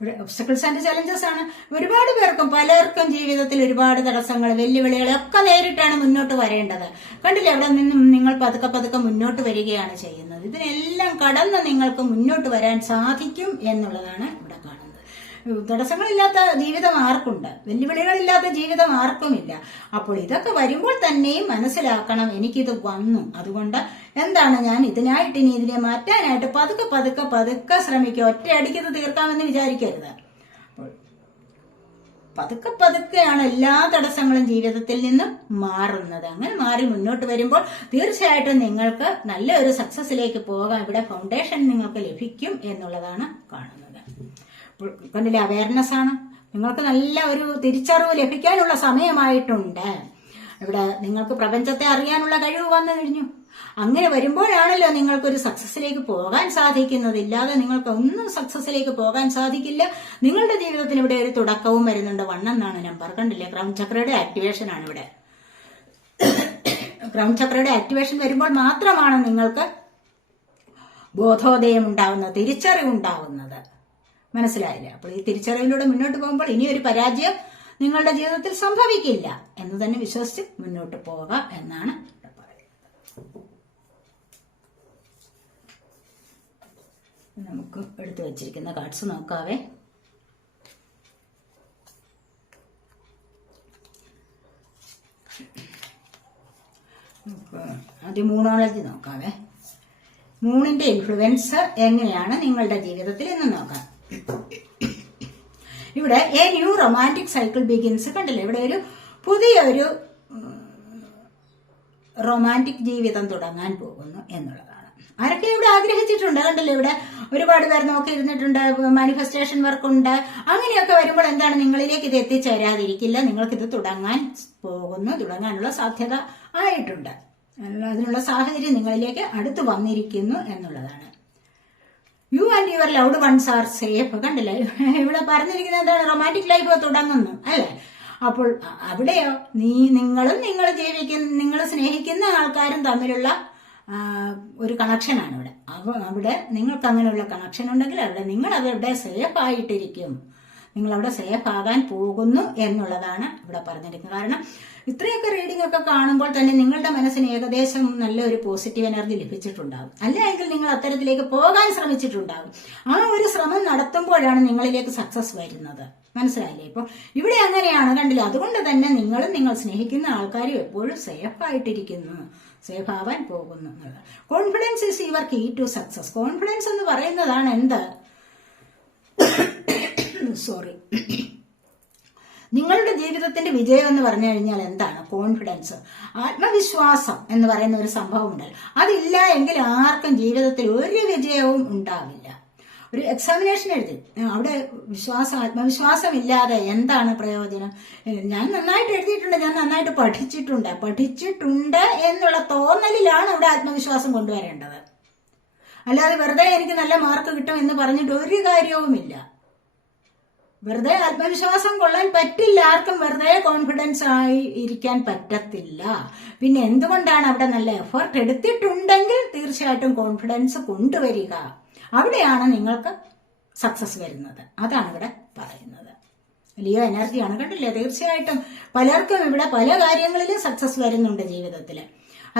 ഇവിടെ ഒബ്സ്റ്റക്കിൾസ് ആൻഡ് ചലഞ്ചസ് ആണ്. ഒരുപാട് പേർക്കും പലർക്കും ജീവിതത്തിൽ ഒരുപാട് തടസ്സങ്ങൾ, വെല്ലുവിളികൾ ഒക്കെ നേരിട്ടാണ് മുന്നോട്ട് വരേണ്ടത്. കണ്ടില്ലേ, അവിടെ നിന്നും നിങ്ങൾ പതുക്കെ മുന്നോട്ട് വരികയാണ് ചെയ്യുന്നത്. ഇതിനെല്ലാം കടന്ന് നിങ്ങൾക്ക് മുന്നോട്ട് വരാൻ സാധിക്കും എന്നുള്ളതാണ് ഇവിടെ കാണുന്നത്. തടസ്സങ്ങളില്ലാത്ത ജീവിതം ആർക്കുണ്ട്? വെല്ലുവിളികളില്ലാത്ത ജീവിതം ആർക്കുമില്ല. അപ്പോൾ ഇതൊക്കെ വരുമ്പോൾ തന്നെയും മനസ്സിലാക്കണം, എനിക്കിത് വന്നു, അതുകൊണ്ട് എന്താണ് ഞാൻ ഇതിനായിട്ട് ഇനി ഇതിനെ മാറ്റാനായിട്ട് പതുക്കെ ശ്രമിക്കുക. ഒറ്റയടിക്കത് തീർക്കാമെന്ന് വിചാരിക്കരുത്. പതുക്കെയാണ് എല്ലാ തടസ്സങ്ങളും ജീവിതത്തിൽ നിന്നും മാറുന്നത്. അങ്ങനെ മാറി മുന്നോട്ട് വരുമ്പോൾ തീർച്ചയായിട്ടും നിങ്ങൾക്ക് നല്ലൊരു സക്സസിലേക്ക് പോകാം. ഇവിടെ ഫൗണ്ടേഷൻ നിങ്ങൾക്ക് ലഭിക്കും എന്നുള്ളതാണ് കാണുന്നത്. കണ്ടില്ലേ, അവയർനെസ് ആണ്. നിങ്ങൾക്ക് നല്ല ഒരു തിരിച്ചറിവ് ലഭിക്കാനുള്ള സമയമായിട്ടുണ്ട്. ഇവിടെ നിങ്ങൾക്ക് പ്രപഞ്ചത്തെ അറിയാനുള്ള കഴിവ് വന്നു കഴിഞ്ഞു. അങ്ങനെ വരുമ്പോഴാണല്ലോ നിങ്ങൾക്കൊരു സക്സസിലേക്ക് പോകാൻ സാധിക്കുന്നത്. ഇല്ലാതെ നിങ്ങൾക്ക് ഒന്നും സക്സസിലേക്ക് പോകാൻ സാധിക്കില്ല. നിങ്ങളുടെ ജീവിതത്തിന് ഇവിടെ ഒരു തുടക്കവും വരുന്നുണ്ട്. 1 എന്നാണ് നമ്പർ. കണ്ടില്ലേ, ക്രൗൺ ചക്രയുടെ ആക്ടിവേഷൻ ആണ് ഇവിടെ. ക്രൗൺ ചക്രയുടെ ആക്ടിവേഷൻ വരുമ്പോൾ മാത്രമാണ് നിങ്ങൾക്ക് ബോധോദയം ഉണ്ടാവുന്നത്, തിരിച്ചറിവുണ്ടാവുന്നത്. മനസ്സിലായില്ലേ? അപ്പോൾ ഈ തിരിച്ചറിവിലൂടെ മുന്നോട്ട് പോകുമ്പോൾ ഇനിയൊരു പരാജയം നിങ്ങളുടെ ജീവിതത്തിൽ സംഭവിക്കില്ല എന്ന് തന്നെ വിശ്വസിച്ച് മുന്നോട്ട് പോവുക എന്നാണ് ഇവിടെ പറയുന്നത്. നമുക്ക് എടുത്തു വച്ചിരിക്കുന്ന കാർഡ്സ് നോക്കാവേ. ആദ്യം മൂണോളജി നോക്കാവേ. മൂണിന്റെ ഇൻഫ്ലുവൻസ് എങ്ങനെയാണ് നിങ്ങളുടെ ജീവിതത്തിൽ എന്ന് നോക്കാം. ഇവിടെ A new romantic cycle begins. കണ്ടില്ലേ, ഇവിടെ ഒരു പുതിയൊരു റൊമാൻറ്റിക് ജീവിതം തുടങ്ങാൻ പോകുന്നു എന്നുള്ളതാണ്. ആരൊക്കെ ഇവിടെ ആഗ്രഹിച്ചിട്ടുണ്ട്? കണ്ടില്ലേ, ഇവിടെ ഒരുപാട് പേർ നോക്കിയിരുന്നിട്ടുണ്ട്. മാനിഫെസ്റ്റേഷൻ വർക്കുണ്ട്. അങ്ങനെയൊക്കെ വരുമ്പോൾ എന്താണ്, നിങ്ങളിലേക്ക് ഇത് എത്തിച്ചേരാതിരിക്കില്ല. നിങ്ങൾക്കിത് തുടങ്ങാൻ പോകുന്നു, തുടങ്ങാനുള്ള സാധ്യത ആയിട്ടുണ്ട്. അതിനുള്ള സാഹചര്യം നിങ്ങളിലേക്ക് അടുത്ത് വന്നിരിക്കുന്നു എന്നുള്ളതാണ്. You and your loved ones are safe. കണ്ടില്ലേ, ഇവിടെ പറഞ്ഞിരിക്കുന്നത് എന്താണ്? റൊമാൻറ്റിക് ലൈഫ് തുടങ്ങുന്നു അല്ലേ? അപ്പോൾ അവിടെയോ നിങ്ങളും നിങ്ങൾ സ്നേഹിക്കുന്ന ആൾക്കാരും തമ്മിലുള്ള ഒരു കണക്ഷനാണ് ഇവിടെ. അവിടെ നിങ്ങൾക്ക് അങ്ങനെയുള്ള കണക്ഷൻ ഉണ്ടെങ്കിൽ നിങ്ങൾ അവരുടെ സേഫ് ആയിട്ടിരിക്കും, നിങ്ങൾ അവിടെ സേഫ് ആകാൻ പോകുന്നു എന്നുള്ളതാണ് ഇവിടെ പറഞ്ഞിരിക്കുന്നത്. കാരണം ഇത്രയൊക്കെ റീഡിംഗ് ഒക്കെ കാണുമ്പോൾ തന്നെ നിങ്ങളുടെ മനസ്സിന് ഏകദേശം നല്ലൊരു പോസിറ്റീവ് എനർജി ലഭിച്ചിട്ടുണ്ടാകും. അല്ലെങ്കിൽ നിങ്ങൾ അത്തരത്തിലേക്ക് പോകാൻ ശ്രമിച്ചിട്ടുണ്ടാകും. ആ ഒരു ശ്രമം നടത്തുമ്പോഴാണ് നിങ്ങളിലേക്ക് സക്സസ് വരുന്നത്. മനസ്സിലായില്ലേ? ഇപ്പോൾ ഇവിടെ അങ്ങനെയാണ്, കണ്ടില്ല? അതുകൊണ്ട് തന്നെ നിങ്ങൾ സ്നേഹിക്കുന്ന ആൾക്കാരും എപ്പോഴും സേഫ് ആയിട്ടിരിക്കുന്നു, സേഫ് ആവാൻ പോകുന്നു എന്നുള്ളത്. Confidence is your key to success. Confidence എന്ന് പറയുന്നതാണ് എന്ത്? സോറി, നിങ്ങളുടെ ജീവിതത്തിന്റെ വിജയം എന്ന് പറഞ്ഞു കഴിഞ്ഞാൽ എന്താണ്? കോൺഫിഡൻസ്, ആത്മവിശ്വാസം എന്ന് പറയുന്ന ഒരു സംഭവം ഉണ്ടല്ലോ. അതില്ല എങ്കിൽ ആർക്കും ജീവിതത്തിൽ ഒരു വിജയവും ഉണ്ടാവില്ല. ഒരു എക്സാമിനേഷൻ എഴുതി അവിടെ ആത്മവിശ്വാസം ഇല്ലാതെ എന്താണ് പ്രയോജനം? ഞാൻ നന്നായിട്ട് എഴുതിയിട്ടുണ്ട്, ഞാൻ നന്നായിട്ട് പഠിച്ചിട്ടുണ്ട് എന്നുള്ള തോന്നലിലാണ് അവിടെ ആത്മവിശ്വാസം കൊണ്ടുവരേണ്ടത്. അല്ലാതെ വെറുതെ എനിക്ക് നല്ല മാർക്ക് കിട്ടും എന്ന് പറഞ്ഞിട്ട് ഒരു കാര്യവുമില്ല. വെറുതെ ആത്മവിശ്വാസം കൊള്ളാൻ പറ്റില്ല ആർക്കും. വെറുതെ കോൺഫിഡൻസ് ആയി ഇരിക്കാൻ പറ്റത്തില്ല. പിന്നെ എന്തുകൊണ്ടാണ് അവിടെ നല്ല എഫേർട്ട് എടുത്തിട്ടുണ്ടെങ്കിൽ തീർച്ചയായിട്ടും കോൺഫിഡൻസ് കൊണ്ടുവരിക. അവിടെയാണ് നിങ്ങൾക്ക് സക്സസ് വരുന്നത്. അതാണ് ഇവിടെ പറയുന്നത്. ലിയോ എനർജിയാണ്, കണ്ടില്ലേ? തീർച്ചയായിട്ടും പലർക്കും ഇവിടെ പല കാര്യങ്ങളിലും സക്സസ് വരുന്നുണ്ട് ജീവിതത്തിൽ.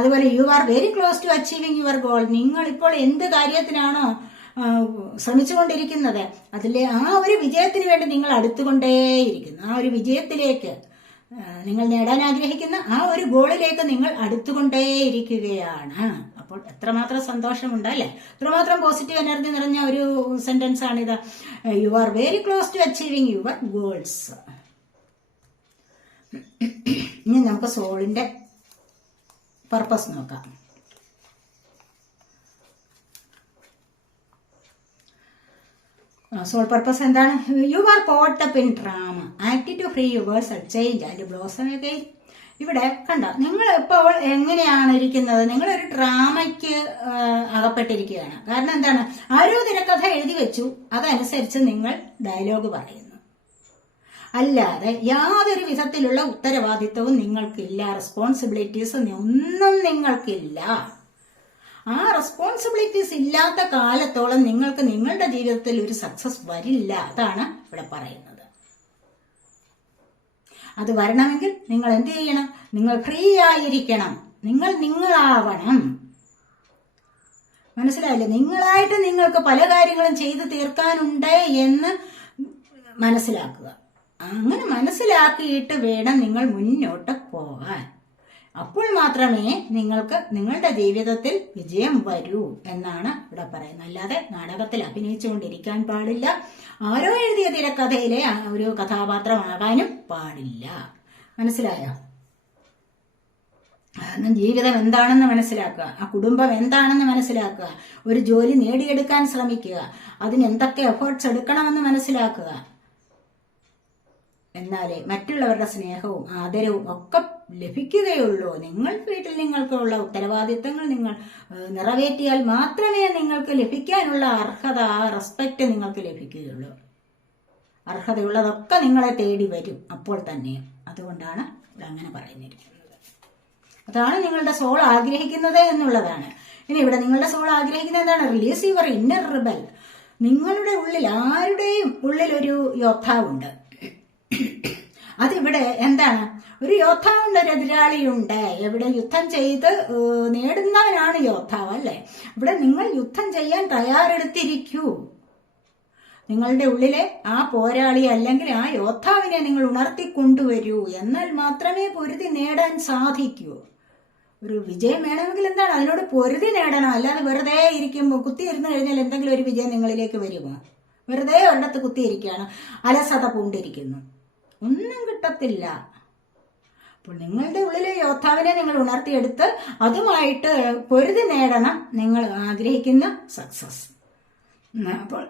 അതുപോലെ you are very close to achieving your goal. നിങ്ങൾ ഇപ്പോൾ എന്ത് കാര്യത്തിനാണോ ശ്രമിച്ചുകൊണ്ടിരിക്കുന്നത് അതിലെ ആ ഒരു വിജയത്തിന് വേണ്ടി നിങ്ങൾ അടുത്തുകൊണ്ടേയിരിക്കുന്നു. ആ ഒരു വിജയത്തിലേക്ക് നിങ്ങൾ നേടാൻ ആഗ്രഹിക്കുന്ന ആ ഒരു ഗോളിലേക്ക് നിങ്ങൾ അടുത്തുകൊണ്ടേയിരിക്കുകയാണ്. അപ്പോൾ എത്രമാത്രം സന്തോഷമുണ്ട് അല്ലെ? എത്രമാത്രം പോസിറ്റീവ് എനർജി നിറഞ്ഞ ഒരു സെന്റൻസ് ആണിത്. You are very close to achieving your goals. ഇനി നമുക്ക് സോളിന്റെ പർപ്പസ് നോക്കാം. സോൾ പർപ്പസ് എന്താണ്? You are caught up in drama, act to free yourself, change and blossom again. ഇവിടെ കണ്ട, നിങ്ങൾ ഇപ്പോൾ എങ്ങനെയാണ് ഇരിക്കുന്നത്? നിങ്ങളൊരു ഡ്രാമയ്ക്ക് അകപ്പെട്ടിരിക്കുകയാണ്. കാരണം എന്താണ്? ആരോ തിരക്കഥ എഴുതി വെച്ചു, അതനുസരിച്ച് നിങ്ങൾ ഡയലോഗ് പറയുന്നു. അല്ലാതെ യാതൊരു വിധത്തിലുള്ള ഉത്തരവാദിത്വവും നിങ്ങൾക്കില്ല, റെസ്പോൺസിബിലിറ്റീസ് ഒന്നും നിങ്ങൾക്കില്ല. ആ റെസ്പോൺസിബിലിറ്റീസ് ഇല്ലാത്ത കാലത്തോളം നിങ്ങൾക്ക് നിങ്ങളുടെ ജീവിതത്തിൽ ഒരു സക്സസ് വരില്ല. അതാണ് ഇവിടെ പറയുന്നത്. അത് വരണമെങ്കിൽ നിങ്ങൾ എന്ത് ചെയ്യണം? നിങ്ങൾ ഫ്രീ ആയിരിക്കണം, നിങ്ങളാവണം. മനസ്സിലായില്ലേ? നിങ്ങളായിട്ട് നിങ്ങൾക്ക് പല കാര്യങ്ങളും ചെയ്തു തീർക്കാനുണ്ട് എന്ന് മനസ്സിലാക്കുക. അങ്ങനെ മനസ്സിലാക്കിയിട്ട് വേണം നിങ്ങൾ മുന്നോട്ട് പോകാൻ. അപ്പോൾ മാത്രമേ നിങ്ങൾക്ക് നിങ്ങളുടെ ജീവിതത്തിൽ വിജയം വരൂ എന്നാണ് ഇവിടെ പറയുന്നത്. അല്ലാതെ നാടകത്തിൽ അഭിനയിച്ചുകൊണ്ടിരിക്കാൻ പാടില്ല, ആരോ എഴുതിയ തിരക്കഥയിലെ ഒരു കഥാപാത്രമാകാനും പാടില്ല. മനസ്സിലായോ? കാരണം ജീവിതം എന്താണെന്ന് മനസ്സിലാക്കുക, ആ കുടുംബം എന്താണെന്ന് മനസ്സിലാക്കുക, ഒരു ജോലി നേടിയെടുക്കാൻ ശ്രമിക്കുക, അതിന് എന്തൊക്കെ എഫേർട്സ് എടുക്കണമെന്ന് മനസ്സിലാക്കുക. എന്നാലേ മറ്റുള്ളവരുടെ സ്നേഹവും ആദരവും ഒക്കെ ലഭിക്കുകയുള്ളൂ. നിങ്ങൾ വീട്ടിൽ നിങ്ങൾക്കുള്ള ഉത്തരവാദിത്തങ്ങൾ നിങ്ങൾ നിറവേറ്റിയാൽ മാത്രമേ നിങ്ങൾക്ക് ലഭിക്കാനുള്ള അർഹത, റെസ്പെക്ട് നിങ്ങൾക്ക് ലഭിക്കുകയുള്ളൂ. അർഹതയുള്ളതൊക്കെ നിങ്ങളെ തേടി വരും അപ്പോൾ തന്നെ. അതുകൊണ്ടാണ് ഇവിടെ അങ്ങനെ പറഞ്ഞിരിക്കുന്നത്. അതാണ് നിങ്ങളുടെ സോൾ ആഗ്രഹിക്കുന്നത് എന്നുള്ളതാണ്. ഇനി ഇവിടെ നിങ്ങളുടെ സോൾ ആഗ്രഹിക്കുന്നത് എന്താണ്? Release your inner rebel. നിങ്ങളുടെ ഉള്ളിൽ, ആരുടെയും ഉള്ളിൽ ഒരു യോദ്ധാവുണ്ട്. അതിവിടെ എന്താണ്? ഒരു യോദ്ധാവുണ്ട്, ഒരു എതിരാളിയുണ്ട്. എവിടെ യുദ്ധം ചെയ്ത് നേടുന്നവനാണ് യോദ്ധാവ് അല്ലെ? ഇവിടെ നിങ്ങൾ യുദ്ധം ചെയ്യാൻ തയ്യാറെടുത്തിരിക്കൂ. നിങ്ങളുടെ ഉള്ളിലെ ആ പോരാളി അല്ലെങ്കിൽ ആ യോദ്ധാവിനെ നിങ്ങൾ ഉണർത്തിക്കൊണ്ടുവരൂ. എന്നാൽ മാത്രമേ പൊരുതി നേടാൻ സാധിക്കൂ. ഒരു വിജയം വേണമെങ്കിൽ എന്താണ്? അതിനോട് പൊരുതി നേടണം. അല്ലാതെ വെറുതെ ഇരിക്കുമ്പോൾ, കുത്തിയിരുന്ന് കഴിഞ്ഞാൽ എന്തെങ്കിലും ഒരു വിജയം നിങ്ങളിലേക്ക് വരുമോ? വെറുതെ ഒരിടത്ത് കുത്തിയിരിക്കുകയാണ്, അലസത പൂണ്ടിരിക്കുന്നു, ഒന്നും കിട്ടത്തില്ല. അപ്പോൾ നിങ്ങളുടെ ഉള്ളിലെ യോദ്ധാവിനെ നിങ്ങൾ ഉണർത്തിയെടുത്ത് അതുമായിട്ട് പൊരുതി നേടണം നിങ്ങൾ ആഗ്രഹിക്കുന്ന സക്സസ്. അപ്പോൾ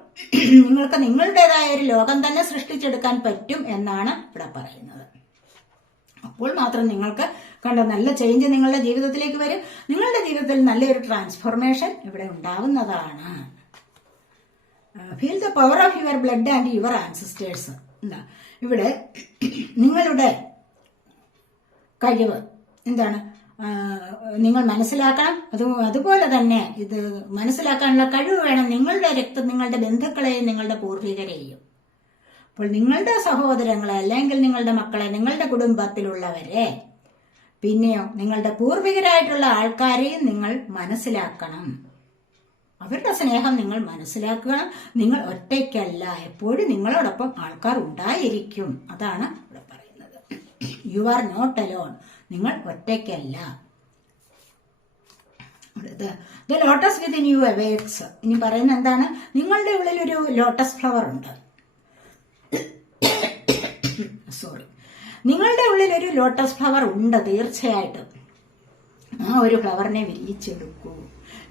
നിങ്ങൾക്ക് നിങ്ങളുടേതായ ഒരു ലോകം തന്നെ സൃഷ്ടിച്ചെടുക്കാൻ പറ്റും എന്നാണ് ഇവിടെ പറയുന്നത്. അപ്പോൾ മാത്രം നിങ്ങൾക്ക് കണ്ട നല്ല ചേഞ്ച് നിങ്ങളുടെ ജീവിതത്തിലേക്ക് വരും. നിങ്ങളുടെ ജീവിതത്തിൽ നല്ലൊരു ട്രാൻസ്ഫോർമേഷൻ ഇവിടെ ഉണ്ടാവുന്നതാണ്. Feel the power of your blood and your ancestors. എന്താ ഇവിടെ നിങ്ങളുടെ കഴിവ് എന്താണ് നിങ്ങൾ മനസ്സിലാക്കണം. അതുപോലെ തന്നെ ഇത് മനസ്സിലാക്കാനുള്ള കഴിവ് വേണം. നിങ്ങളുടെ രക്തം നിങ്ങളുടെ ബന്ധുക്കളെയും നിങ്ങളുടെ പൂർവികരെയും, അപ്പോൾ നിങ്ങളുടെ സഹോദരങ്ങളെ അല്ലെങ്കിൽ നിങ്ങളുടെ മക്കളെ, നിങ്ങളുടെ കുടുംബത്തിലുള്ളവരെ, പിന്നെയോ നിങ്ങളുടെ പൂർവികരായിട്ടുള്ള ആൾക്കാരെയും നിങ്ങൾ മനസ്സിലാക്കണം. അവരുടെ സ്നേഹം നിങ്ങൾ മനസ്സിലാക്കണം. നിങ്ങൾ ഒറ്റയ്ക്കല്ല, എപ്പോഴും നിങ്ങളോടൊപ്പം ആൾക്കാർ ഉണ്ടായിരിക്കും. അതാണ് ഇവിടെ പറയുന്നത്. You are not alone. നിങ്ങൾ ഒറ്റയ്ക്കല്ല. The lotus within you awakes. ഇനി പറയുന്നത് എന്താണ്? നിങ്ങളുടെ ഉള്ളിൽ ഒരു ലോട്ടസ് ഫ്ലവർ ഉണ്ട്. നിങ്ങളുടെ ഉള്ളിൽ ഒരു ലോട്ടസ് ഫ്ലവർ ഉണ്ട് തീർച്ചയായിട്ടും. ആ ഒരു ഫ്ലവറിനെ വിരിയിച്ചെടുക്കൂ.